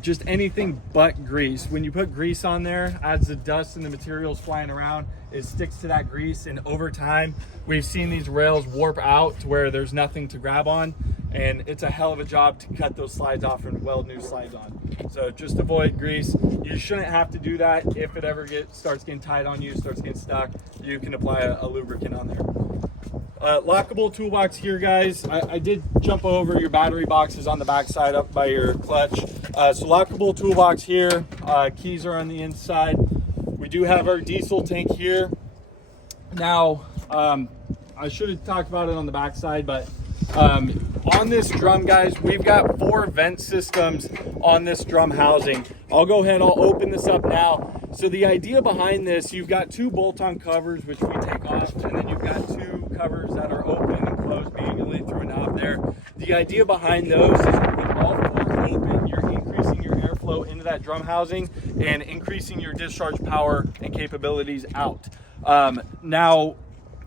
Just anything but grease. When you put grease on there, as the dust and the materials flying around, it sticks to that grease, and over time we've seen these rails warp out to where there's nothing to grab on, and it's a hell of a job to cut those slides off and weld new slides on. So just avoid grease. You shouldn't have to do that. If it ever starts getting tight on you, starts getting stuck, you can apply a lubricant on there. Lockable toolbox here, guys. I did jump over your battery boxes on the back side up by your clutch. So lockable toolbox here. Keys are on the inside. We do have our diesel tank here. Now, I should have talked about it on the back side, but on this drum, guys, we've got 4 vent systems on this drum housing. I'll go ahead, I'll open this up now. So the idea behind this, you've got 2 bolt-on covers, which we take off, and then you've got 2 covers that are open and closed manually through a knob there. The idea behind those is with all 4 open, you're increasing your airflow into that drum housing and increasing your discharge power and capabilities out. Now,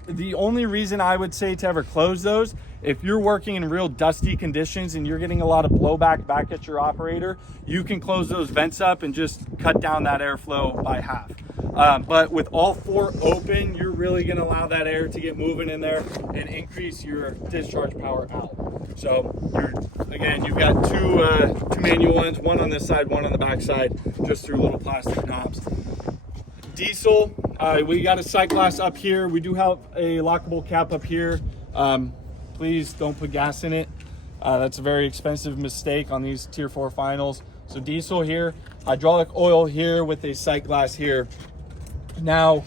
the only reason I would say to ever close those if you're working in real dusty conditions and you're getting a lot of blowback back at your operator, you can close those vents up and just cut down that airflow by half. But with all 4 open, you're really going to allow that air to get moving in there and increase your discharge power out. So you've got two manual ones, one on this side, one on the back side, just through little plastic knobs. Diesel, we got a sight glass up here. We do have a lockable cap up here. Please don't put gas in it. That's a very expensive mistake on these tier 4 finals. So diesel here, hydraulic oil here with a sight glass here. Now,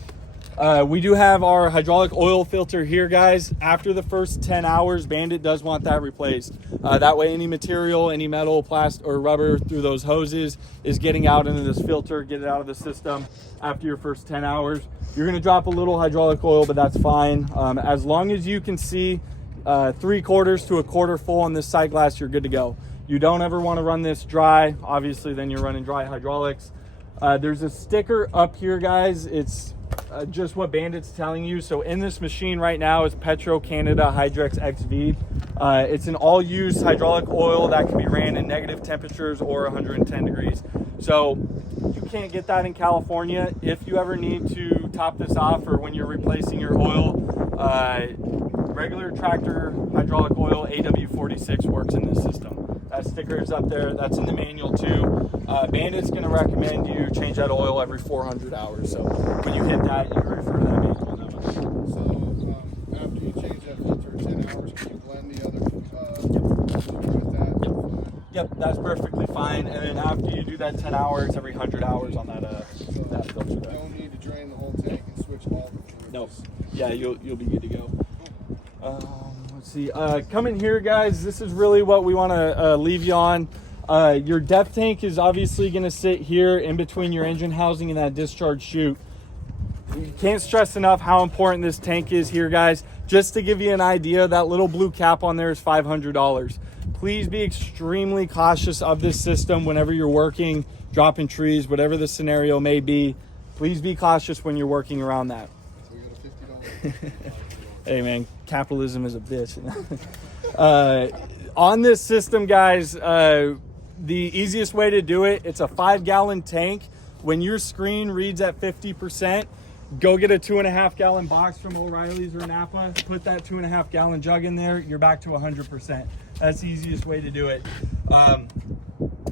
we do have our hydraulic oil filter here, guys. After the first 10 hours, Bandit does want that replaced. That way any material, any metal, plastic, or rubber through those hoses is getting out into this filter, get it out of the system after your first 10 hours. You're gonna drop a little hydraulic oil, but that's fine. As long as you can see 3/4 to 1/4 full on this sight glass, you're good to go. You don't ever wanna run this dry. Obviously, then you're running dry hydraulics. There's a sticker up here, guys. It's just what Bandit's telling you. So in this machine right now is Petro Canada Hydrex XV. It's an all-use hydraulic oil that can be ran in negative temperatures or 110 degrees. So you can't get that in California. If you ever need to top this off, or when you're replacing your oil, regular tractor hydraulic oil AW46 works in this system. That sticker is up there. That's in the manual too. Bandit's going to recommend you change that oil every 400 hours. So when you hit that, you refer to that manual number. So after you change that filter 10 hours, can you blend the other filter with that? Yep, that's perfectly fine. And then after you do that 10 hours, every 100 hours on that So that filter. you don't need to drain the whole tank and switch all the fluids. Nope. Yeah, you'll be good to go. Let's see. Come in here, guys. This is really what we want to leave you on. Your Dept tank is obviously going to sit here in between your engine housing and that discharge chute. You can't stress enough how important this tank is here, guys. Just to give you an idea, that little blue cap on there is $500. Please be extremely cautious of this system whenever you're working, dropping trees, whatever the scenario may be. Please be cautious when you're working around that. So we got a $50. Hey man, capitalism is a bitch. On this system, guys, the easiest way to do it, it's a 5-gallon tank. When your screen reads at 50%, go get a 2.5-gallon box from O'Reilly's or Napa, put that 2.5-gallon jug in there, you're back to 100%. That's the easiest way to do it.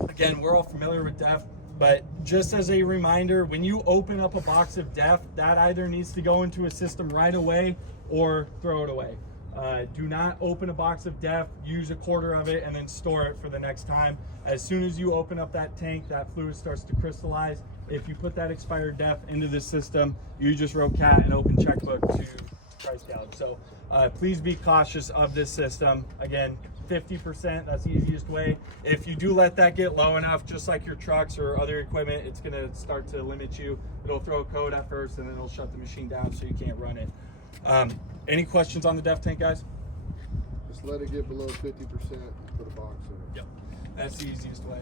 Again, we're all familiar with Dept, but just as a reminder, when you open up a box of Dept, that either needs to go into a system right away or throw it away. Do not open a box of Dept, use 1/4 of it, and then store it for the next time. As soon as you open up that tank, that fluid starts to crystallize. If you put that expired Dept into this system, you just wrote cat and open checkbook to price gouge. So please be cautious of this system. Again, 50%, that's the easiest way. If you do let that get low enough, just like your trucks or other equipment, it's gonna start to limit you. It'll throw a code at first and then it'll shut the machine down so you can't run it. Any questions on the Dept tank, guys? Just let it get below 50% and put a box in it. Yep. That's the easiest way.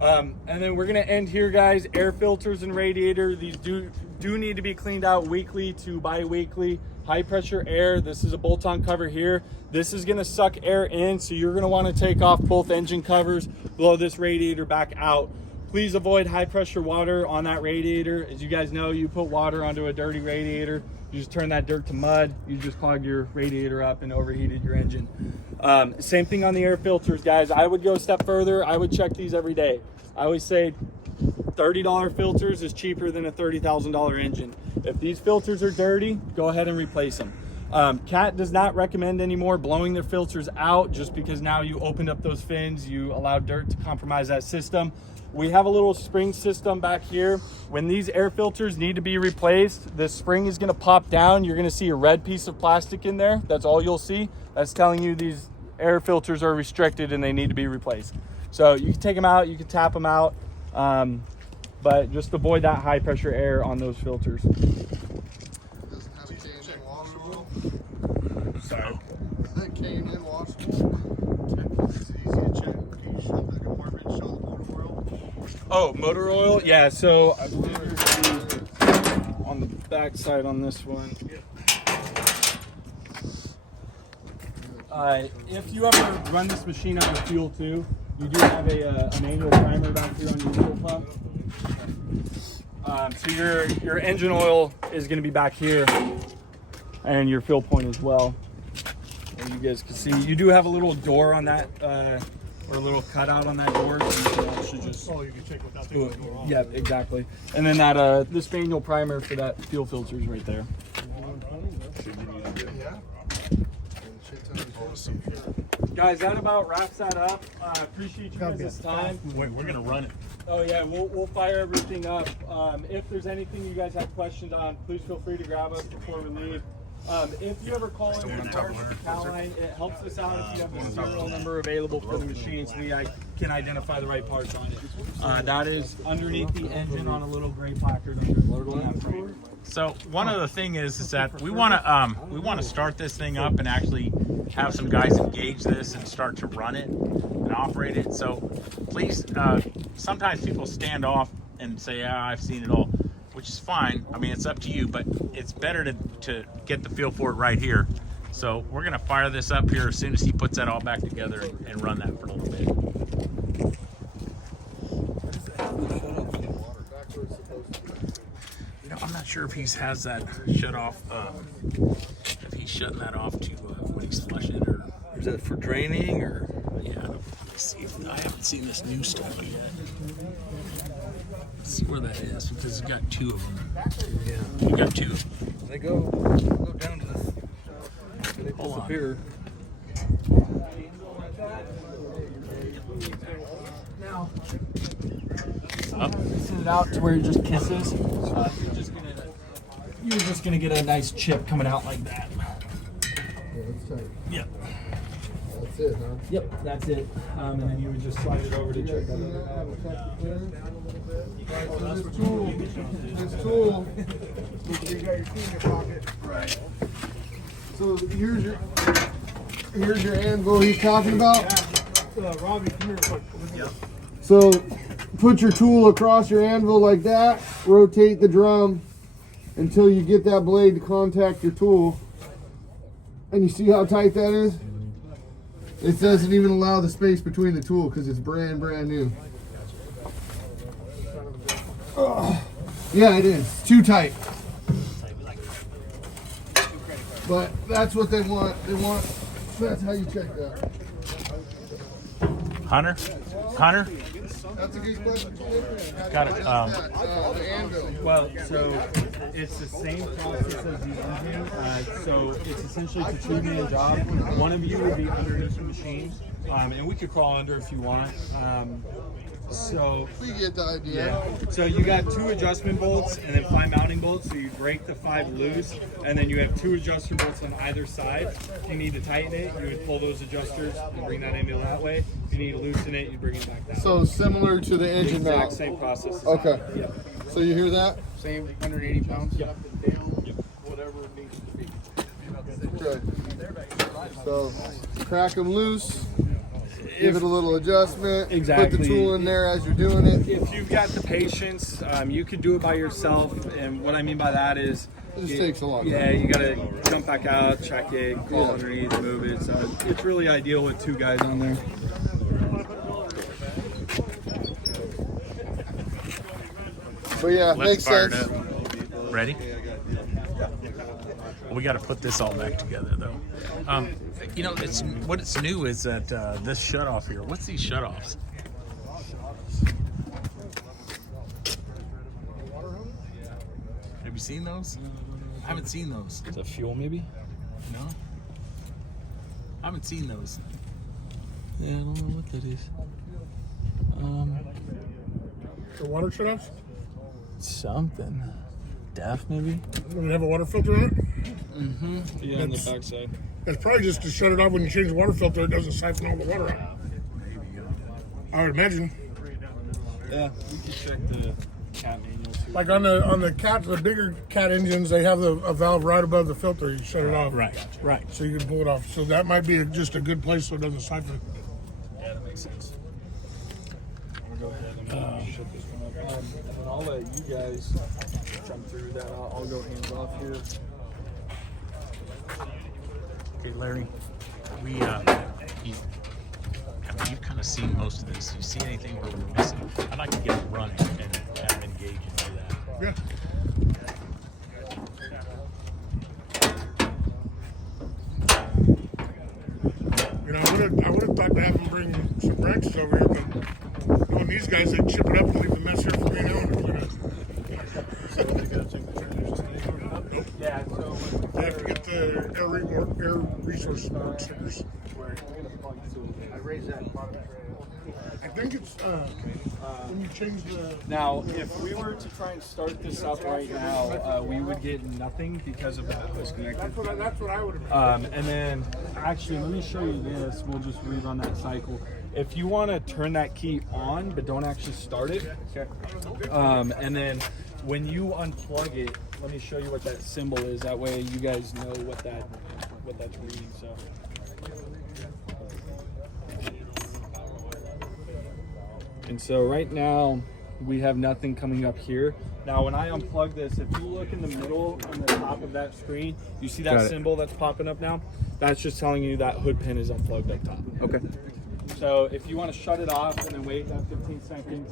And then we're gonna end here, guys. Air filters and radiator, these do need to be cleaned out weekly to bi-weekly. High pressure air, this is a bolt-on cover here. This is gonna suck air in, so you're gonna wanna take off both engine covers, blow this radiator back out. Please avoid high pressure water on that radiator. As you guys know, you put water onto a dirty radiator, you just turn that dirt to mud, you just clogged your radiator up and overheated your engine. Same thing on the air filters, guys. I would go a step further. I would check these every day. I always say $30 filters is cheaper than a $30,000 engine. If these filters are dirty, go ahead and replace them. CAT does not recommend anymore blowing their filters out, just because now you opened up those fins, you allowed dirt to compromise that system. We have a little spring system back here. When these air filters need to be replaced, the spring is gonna pop down. You're gonna see a red piece of plastic in there. That's all you'll see. That's telling you these air filters are restricted and they need to be replaced. So you can take them out, you can tap them out, but just avoid that high pressure air on those filters. Doesn't have a K&N washable. Sorry. Is that K&N washable? It's easy to check. Can you show the compartment, show the motor oil? Oh, motor oil? Yeah, so I believe you're on the back side on this one. If you ever run this machine out of fuel too, you do have a manual primer back here on your fuel pump. So your engine oil is going to be back here, and your fill point as well. And you guys can see you do have a little door on that, or a little cutout on that door. So you can actually just Oh, you can check without the oil off. yeah, exactly. And then that this manual primer for that fuel filter is right there. Guys, that about wraps that up. Appreciate you guys' time. Wait, we're gonna run it. Oh yeah, we'll fire everything up. If there's anything you guys have questions on, please feel free to grab us before we leave. If you ever call in the cow line, it helps us out if you have a serial number available for the machine, so we can identify the right parts on it. That is underneath the engine on a little gray placard on that frame. So one of the thing is that we want to start this thing up and actually have some guys engage this and start to run it and operate it. So please, sometimes people stand off and say, "Yeah, I've seen it all," which is fine. I mean, it's up to you, but it's better to get the feel for it right here. So we're gonna fire this up here as soon as he puts that all back together and run that for a little bit. You know, I'm not sure if he has that shut off. If he's shutting that off to when he's flushing it, or Is that for draining or? yeah. Let's see. I haven't seen this new stuff yet. Let's see where that is because it's got two of them. Yeah. You got two. They go down to this. They Hold on. disappear. Now, Up. send it out to where it just kisses. You're just gonna get a nice chip coming out like that. Yeah. That's it, huh? Yep, that's it. And then you would just slide it over to check that out. This tool, you got your key in your pocket. Right. So here's your anvil he's talking about. Robbie, come here quick. So put your tool across your anvil like that, rotate the drum until you get that blade to contact your tool. And you see how tight that is? It doesn't even allow the space between the tool because it's brand new. Yeah, it is. Too tight. But that's what they want. That's how you check that. Hunter. Hunter. That's a good question. Got it. The anvil. Well, so it's the same process as the engine. So it's essentially it's a two-man job. One of you would be underneath the machine, and we could crawl under if you want. So We get the idea. yeah. So you got 2 adjustment bolts and then 5 mounting bolts. So you break the 5 loose, and then you have 2 adjuster bolts on either side. If you need to tighten it, you would pull those adjusters and bring that anvil that way. If you need to loosen it, you bring it back that way. So similar to the engine Exact mount. same process. Okay. Yeah. So you hear that? Same 180 pounds? Yep. Whatever it needs to be. Okay. So crack them loose. Give it a little adjustment. Put Exactly. the tool in there as you're doing it. If you've got the patience, you could do it by yourself. And what I mean by that is, It just takes a lot. yeah, you gotta jump back out, check it, crawl Yeah. underneath, move it. So it's really ideal with 2 guys on there. But yeah, Let's makes fire it sense. up. Ready? We got to put this all back together, though. You know, what's new is that this shut off here. What's these shut offs? Have you seen those? I haven't seen those. Is that fuel maybe? No, I haven't seen those. Yeah, I don't know what that is. The water shut-offs? Something. DEF maybe? Does it have a water filter on it? Yeah, on the That's- backside. That's probably just to shut it off when you change the water filter. It doesn't siphon all the water out. I would imagine. Yeah, we can check the cat manual too. Like on the cat, the bigger cat engines, they have a valve right above the filter. You shut it off. Right. So you can pull it off. So that might be just a good place so it doesn't siphon. Yeah, that makes sense. I'm gonna go ahead and shut this one up. And then I'll let you guys jump through that. I'll go hands off here. Okay, Larry. We, you've kind of seen most of this. You see anything where we're missing? I'd like to get it running and have them engage and do that. Yeah. You know, I would have thought to have them bring some branches over here, but knowing these guys, they chip it up and leave the mess here for me now and clean it. Yeah, so They have to get the air resource board stickers. I raised that bottom tray. I think it's when you change the. now, if we were to try and start this up right now, we would get nothing because of that disconnected. That's what I would have. And then, actually, let me show you this. We'll just rerun that cycle. If you want to turn that key on, but don't actually start it, and then when you unplug it, let me show you what that symbol is. That way, you guys know what that's reading. So. And so right now we have nothing coming up here. Now when I unplug this, if you look in the middle on the top of that screen, you see that symbol that's popping up now? That's just telling you that hood pin is unplugged up top. Okay. So if you want to shut it off and then wait that 15 seconds,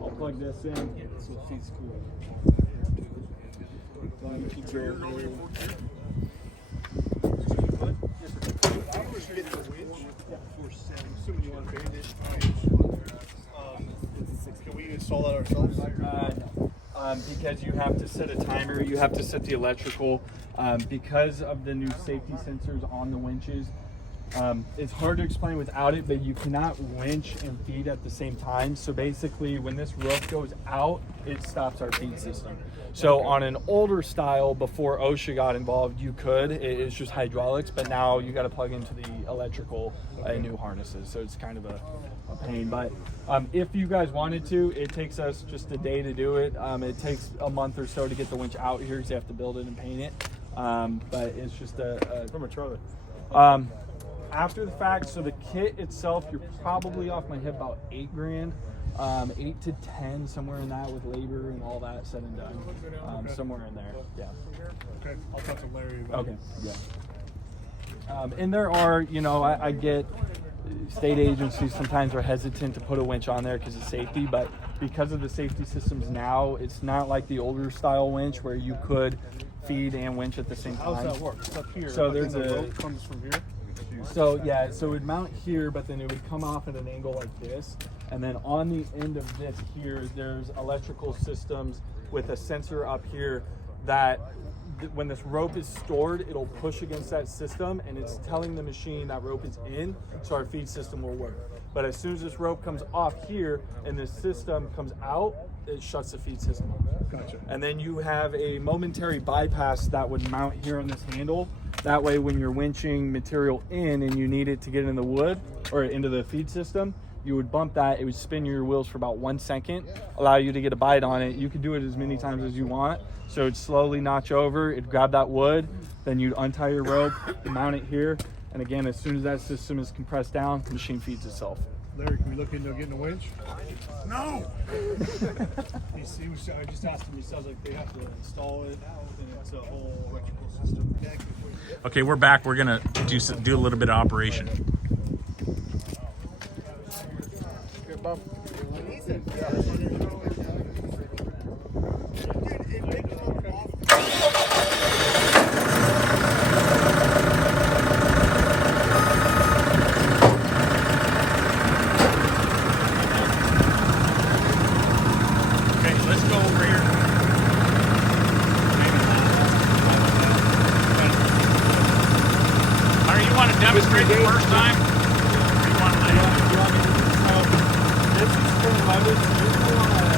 I'll plug this in. So it feels cool. Can we install that ourselves? No. Because you have to set a timer, you have to set the electrical. Because of the new safety sensors on the winches, it's hard to explain without it, but you cannot winch and feed at the same time. So basically, when this rope goes out, it stops our feed system. So on an older style, before OSHA got involved, you could. It's just hydraulics, but now you got to plug into the electrical new harnesses. So it's kind of a pain. But if you guys wanted to, it takes us just a day to do it. It takes a month or so to get the winch out here because you have to build it and paint it. But it's just From a trailer. after the fact, so the kit itself, you're probably off my head about $8,000, 8 to 10, somewhere in that with labor and all that said and done, somewhere in there. Yeah. Okay, I'll talk to Larry about Okay. Yeah. And there are, you know, I get state agencies sometimes are hesitant to put a winch on there because of safety, but because of the safety systems now, it's not like the older style winch where you could feed and winch at the same time. How does that work? It's up here. So but there's then the a- rope comes from here. So yeah, so it would mount here, but then it would come off at an angle like this. And then on the end of this here, there's electrical systems with a sensor up here that when this rope is stored, it'll push against that system and it's telling the machine that rope is in, so our feed system will work. But as soon as this rope comes off here and this system comes out, it shuts the feed system off. Gotcha. And then you have a momentary bypass that would mount here on this handle. That way when you're winching material in and you need it to get in the wood or into the feed system, you would bump that, it would spin your wheels for about 1 second, allow you to get a bite on it. You could do it as many times as you want. So it'd slowly notch over, it'd grab that wood, then you'd untie your rope, mount it here. And again, as soon as that system is compressed down, the machine feeds itself. Larry, can we look into getting a winch? No. I just asked him. He sounds like they have to install it, and it's a whole electrical system. Okay, we're back. We're gonna do a little bit of operation. Good, Bob. Okay, let's go over here. Or you want to demonstrate the first time? Or you want to let it do it? This is spring loaded, so you're gonna wanna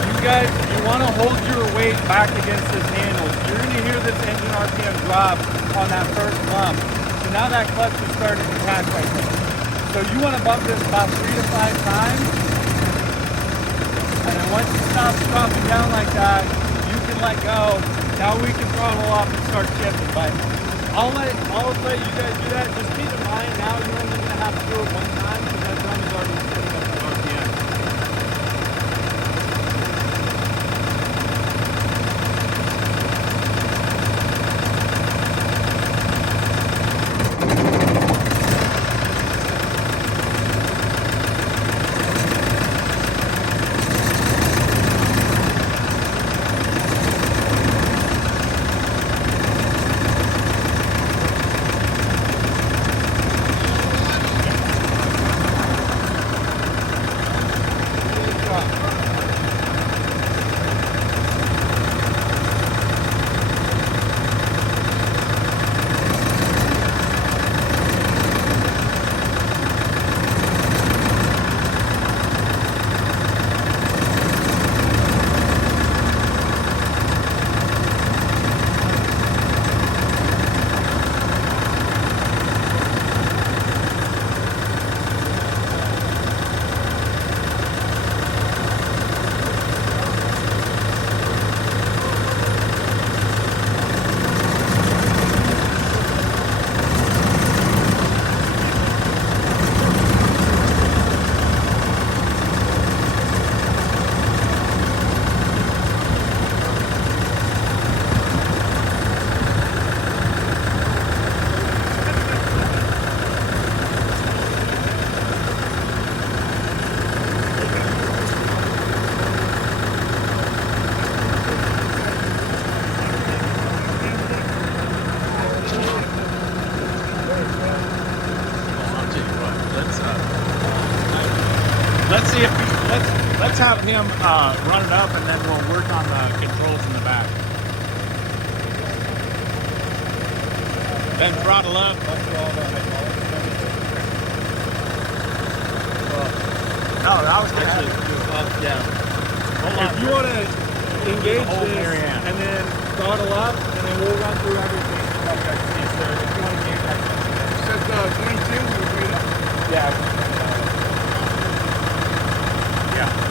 you guys, you wanna hold your weight back against this handle. You're gonna hear this engine RPM drop on that first bump. So now that clutch is starting to catch right there. So you wanna bump this about 3 to 5 times. And then once it stops dropping down like that, you can let go. Now we can throttle off and start shifting. But I'll let you guys do that. Just keep in mind now you're only gonna have to do it one time because that drum is already sitting up at RPM. have him run it up, and then we'll work on the controls in the back. Then throttle up. No, that was actually. Yeah. If you want to engage Hold this Marianne. and then throttle up, and then we'll run through everything. Yes, sir. If you want to engage that. Said 22 when we made up. Yeah. Yeah.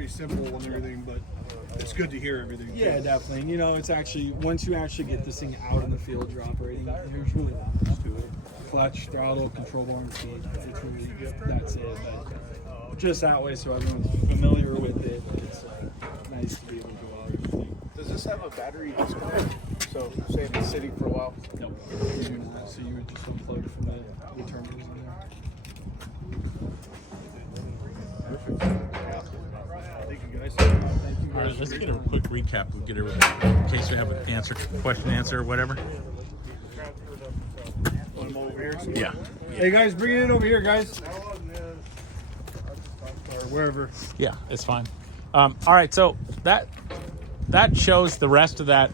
pretty simple and everything, but it's good to hear everything. Yeah, definitely. And, you know, it's actually, once you actually get this thing out in the field, you're operating, there's really not much to it. Clutch, throttle, control bar, and speed. It's really, that's it. But just that way, so everyone's familiar with it. It's like nice to be able to go out and everything. Does this have a battery disconnect? So say in the city for a while? Nope, you do not. So you would just unplug from the terminals in there. Thank you guys. All right, let's get a quick recap. We'll get everything in case we have an question, answer, or whatever. Want them over here? Yeah. Hey guys, bring it in over here, guys. Or wherever. Yeah, it's fine. All right, so that shows the rest of that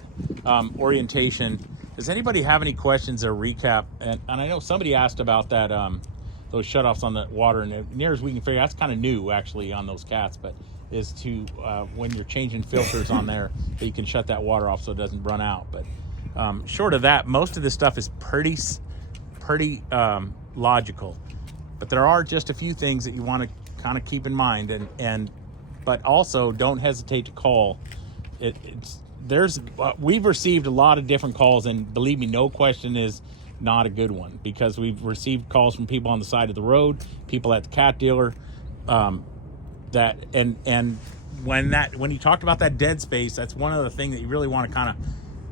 orientation. Does anybody have any questions or recap? And I know somebody asked about that those shutoffs on the water, and near as we can figure, that's kind of new actually on those cats, but is to when you're changing filters on there, that you can shut that water off so it doesn't run out. But short of that, most of this stuff is pretty logical. But there are just a few things that you want to kind of keep in mind, but also don't hesitate to call. We've received a lot of different calls, and believe me, no question is not a good one, because we've received calls from people on the side of the road, people at the cat dealer, when you talked about that dead space, that's one other thing that you really want to kind of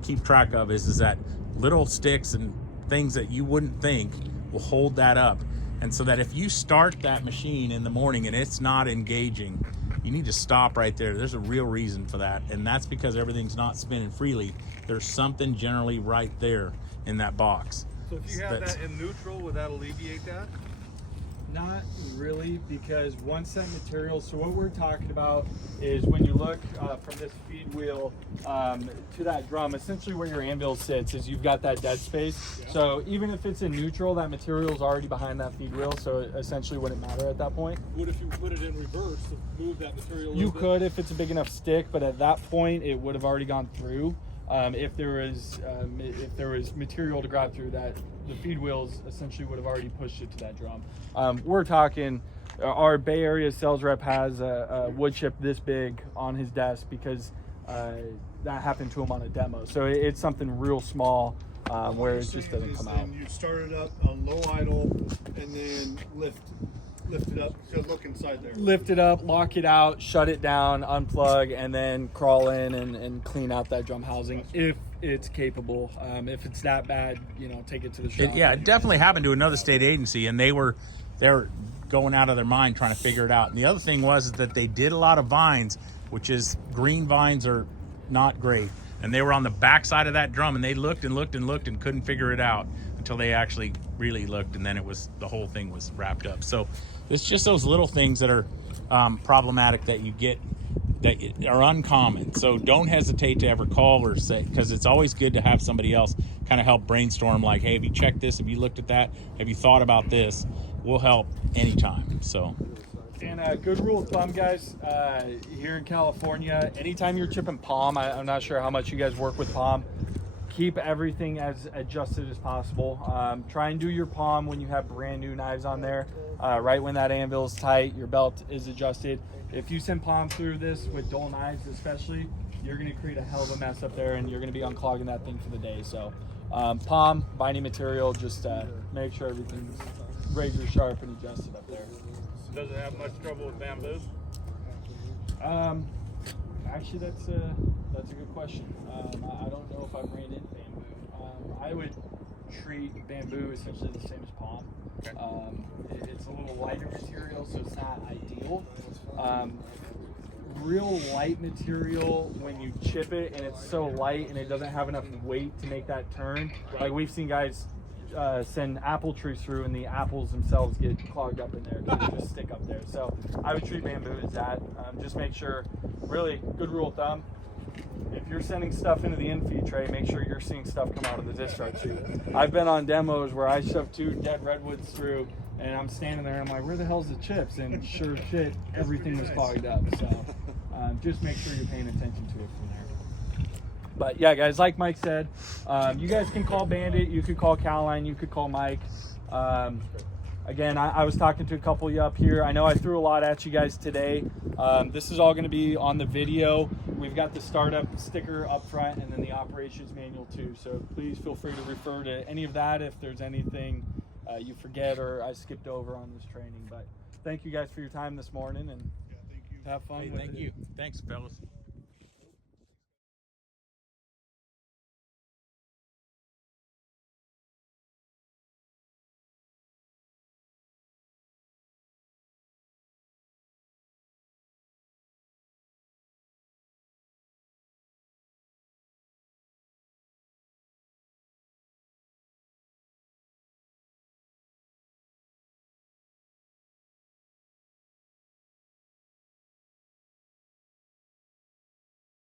keep track of is that little sticks and things that you wouldn't think will hold that up. And so that if you start that machine in the morning and it's not engaging, you need to stop right there. There's a real reason for that, and that's because everything's not spinning freely. There's something generally right there in that box. So if you have that in neutral, would that alleviate that? Not really, because once that material, so what we're talking about is when you look from this feed wheel to that drum, essentially where your anvil sits is you've got that dead space. Yeah. So even if it's in neutral, that material is already behind that feed wheel, so it essentially wouldn't matter at that point. What if you put it in reverse to move that material? You could if it's a big enough stick, but at that point it would have already gone through. If there was material to grab through that, the feed wheels essentially would have already pushed it to that drum. We're talking, our Bay Area sales rep has a wood chip this big on his desk because that happened to him on a demo. So it's something real small where it just doesn't come out. You start it up on low idle and then lift it up to look inside there. Lift it up, lock it out, shut it down, unplug, and then crawl in and clean out that drum housing if it's capable. If it's that bad, take it to the shop. It definitely happened to another state agency, and they were going out of their mind trying to figure it out. And the other thing was that they did a lot of vines, which is green vines are not great. And they were on the back side of that drum, and they looked and looked and looked and couldn't figure it out until they actually really looked, and then the whole thing was wrapped up. So it's just those little things that are problematic that you get that are uncommon. So don't hesitate to ever call or say, because it's always good to have somebody else kind of help brainstorm, like, hey, have you checked this? Have you looked at that? Have you thought about this? We'll help anytime. So. And good rule of thumb, guys, here in California, anytime you're chipping palm, I'm not sure how much you guys work with palm, keep everything as adjusted as possible. Try and do your palm when you have brand new knives on there. Right when that anvil is tight, your belt is adjusted. If you send palm through this with dull knives especially, you're going to create a hell of a mess up there, and you're going to be unclogging that thing for the day. So palm, binding material, just make sure everything's razor sharp and adjusted up there. Does it have much trouble with bamboo? Actually, that's a good question. I don't know if I've ran into bamboo. I would treat bamboo essentially the same as palm. It's a little lighter material, so it's not ideal. Real light material, when you chip it and it's so light and it doesn't have enough weight to make that turn, like we've seen guys send apple trees through and the apples themselves get clogged up in there because they just stick up there. So I would treat bamboo as that. Just make sure, really good rule of thumb, if you're sending stuff into the infeed tray, make sure you're seeing stuff come out of the discharge chute. I've been on demos where I shoved 2 dead redwoods through and I'm standing there and I'm like, where the hell's the chips? And sure shit, everything was clogged up. So just make sure you're paying attention to it from there. But yeah, guys, like Mike said, you guys can call Bandit, you could call Caroline, you could call Mike. Again, I was talking to a couple of you up here. I know I threw a lot at you guys today. This is all going to be on the video. We've got the startup sticker up front and then the operations manual too. So please feel free to refer to any of that if there's anything you forget or I skipped over on this training. But thank you guys for your time this morning, and have fun. Hey, with thank it. you. Thanks, fellas.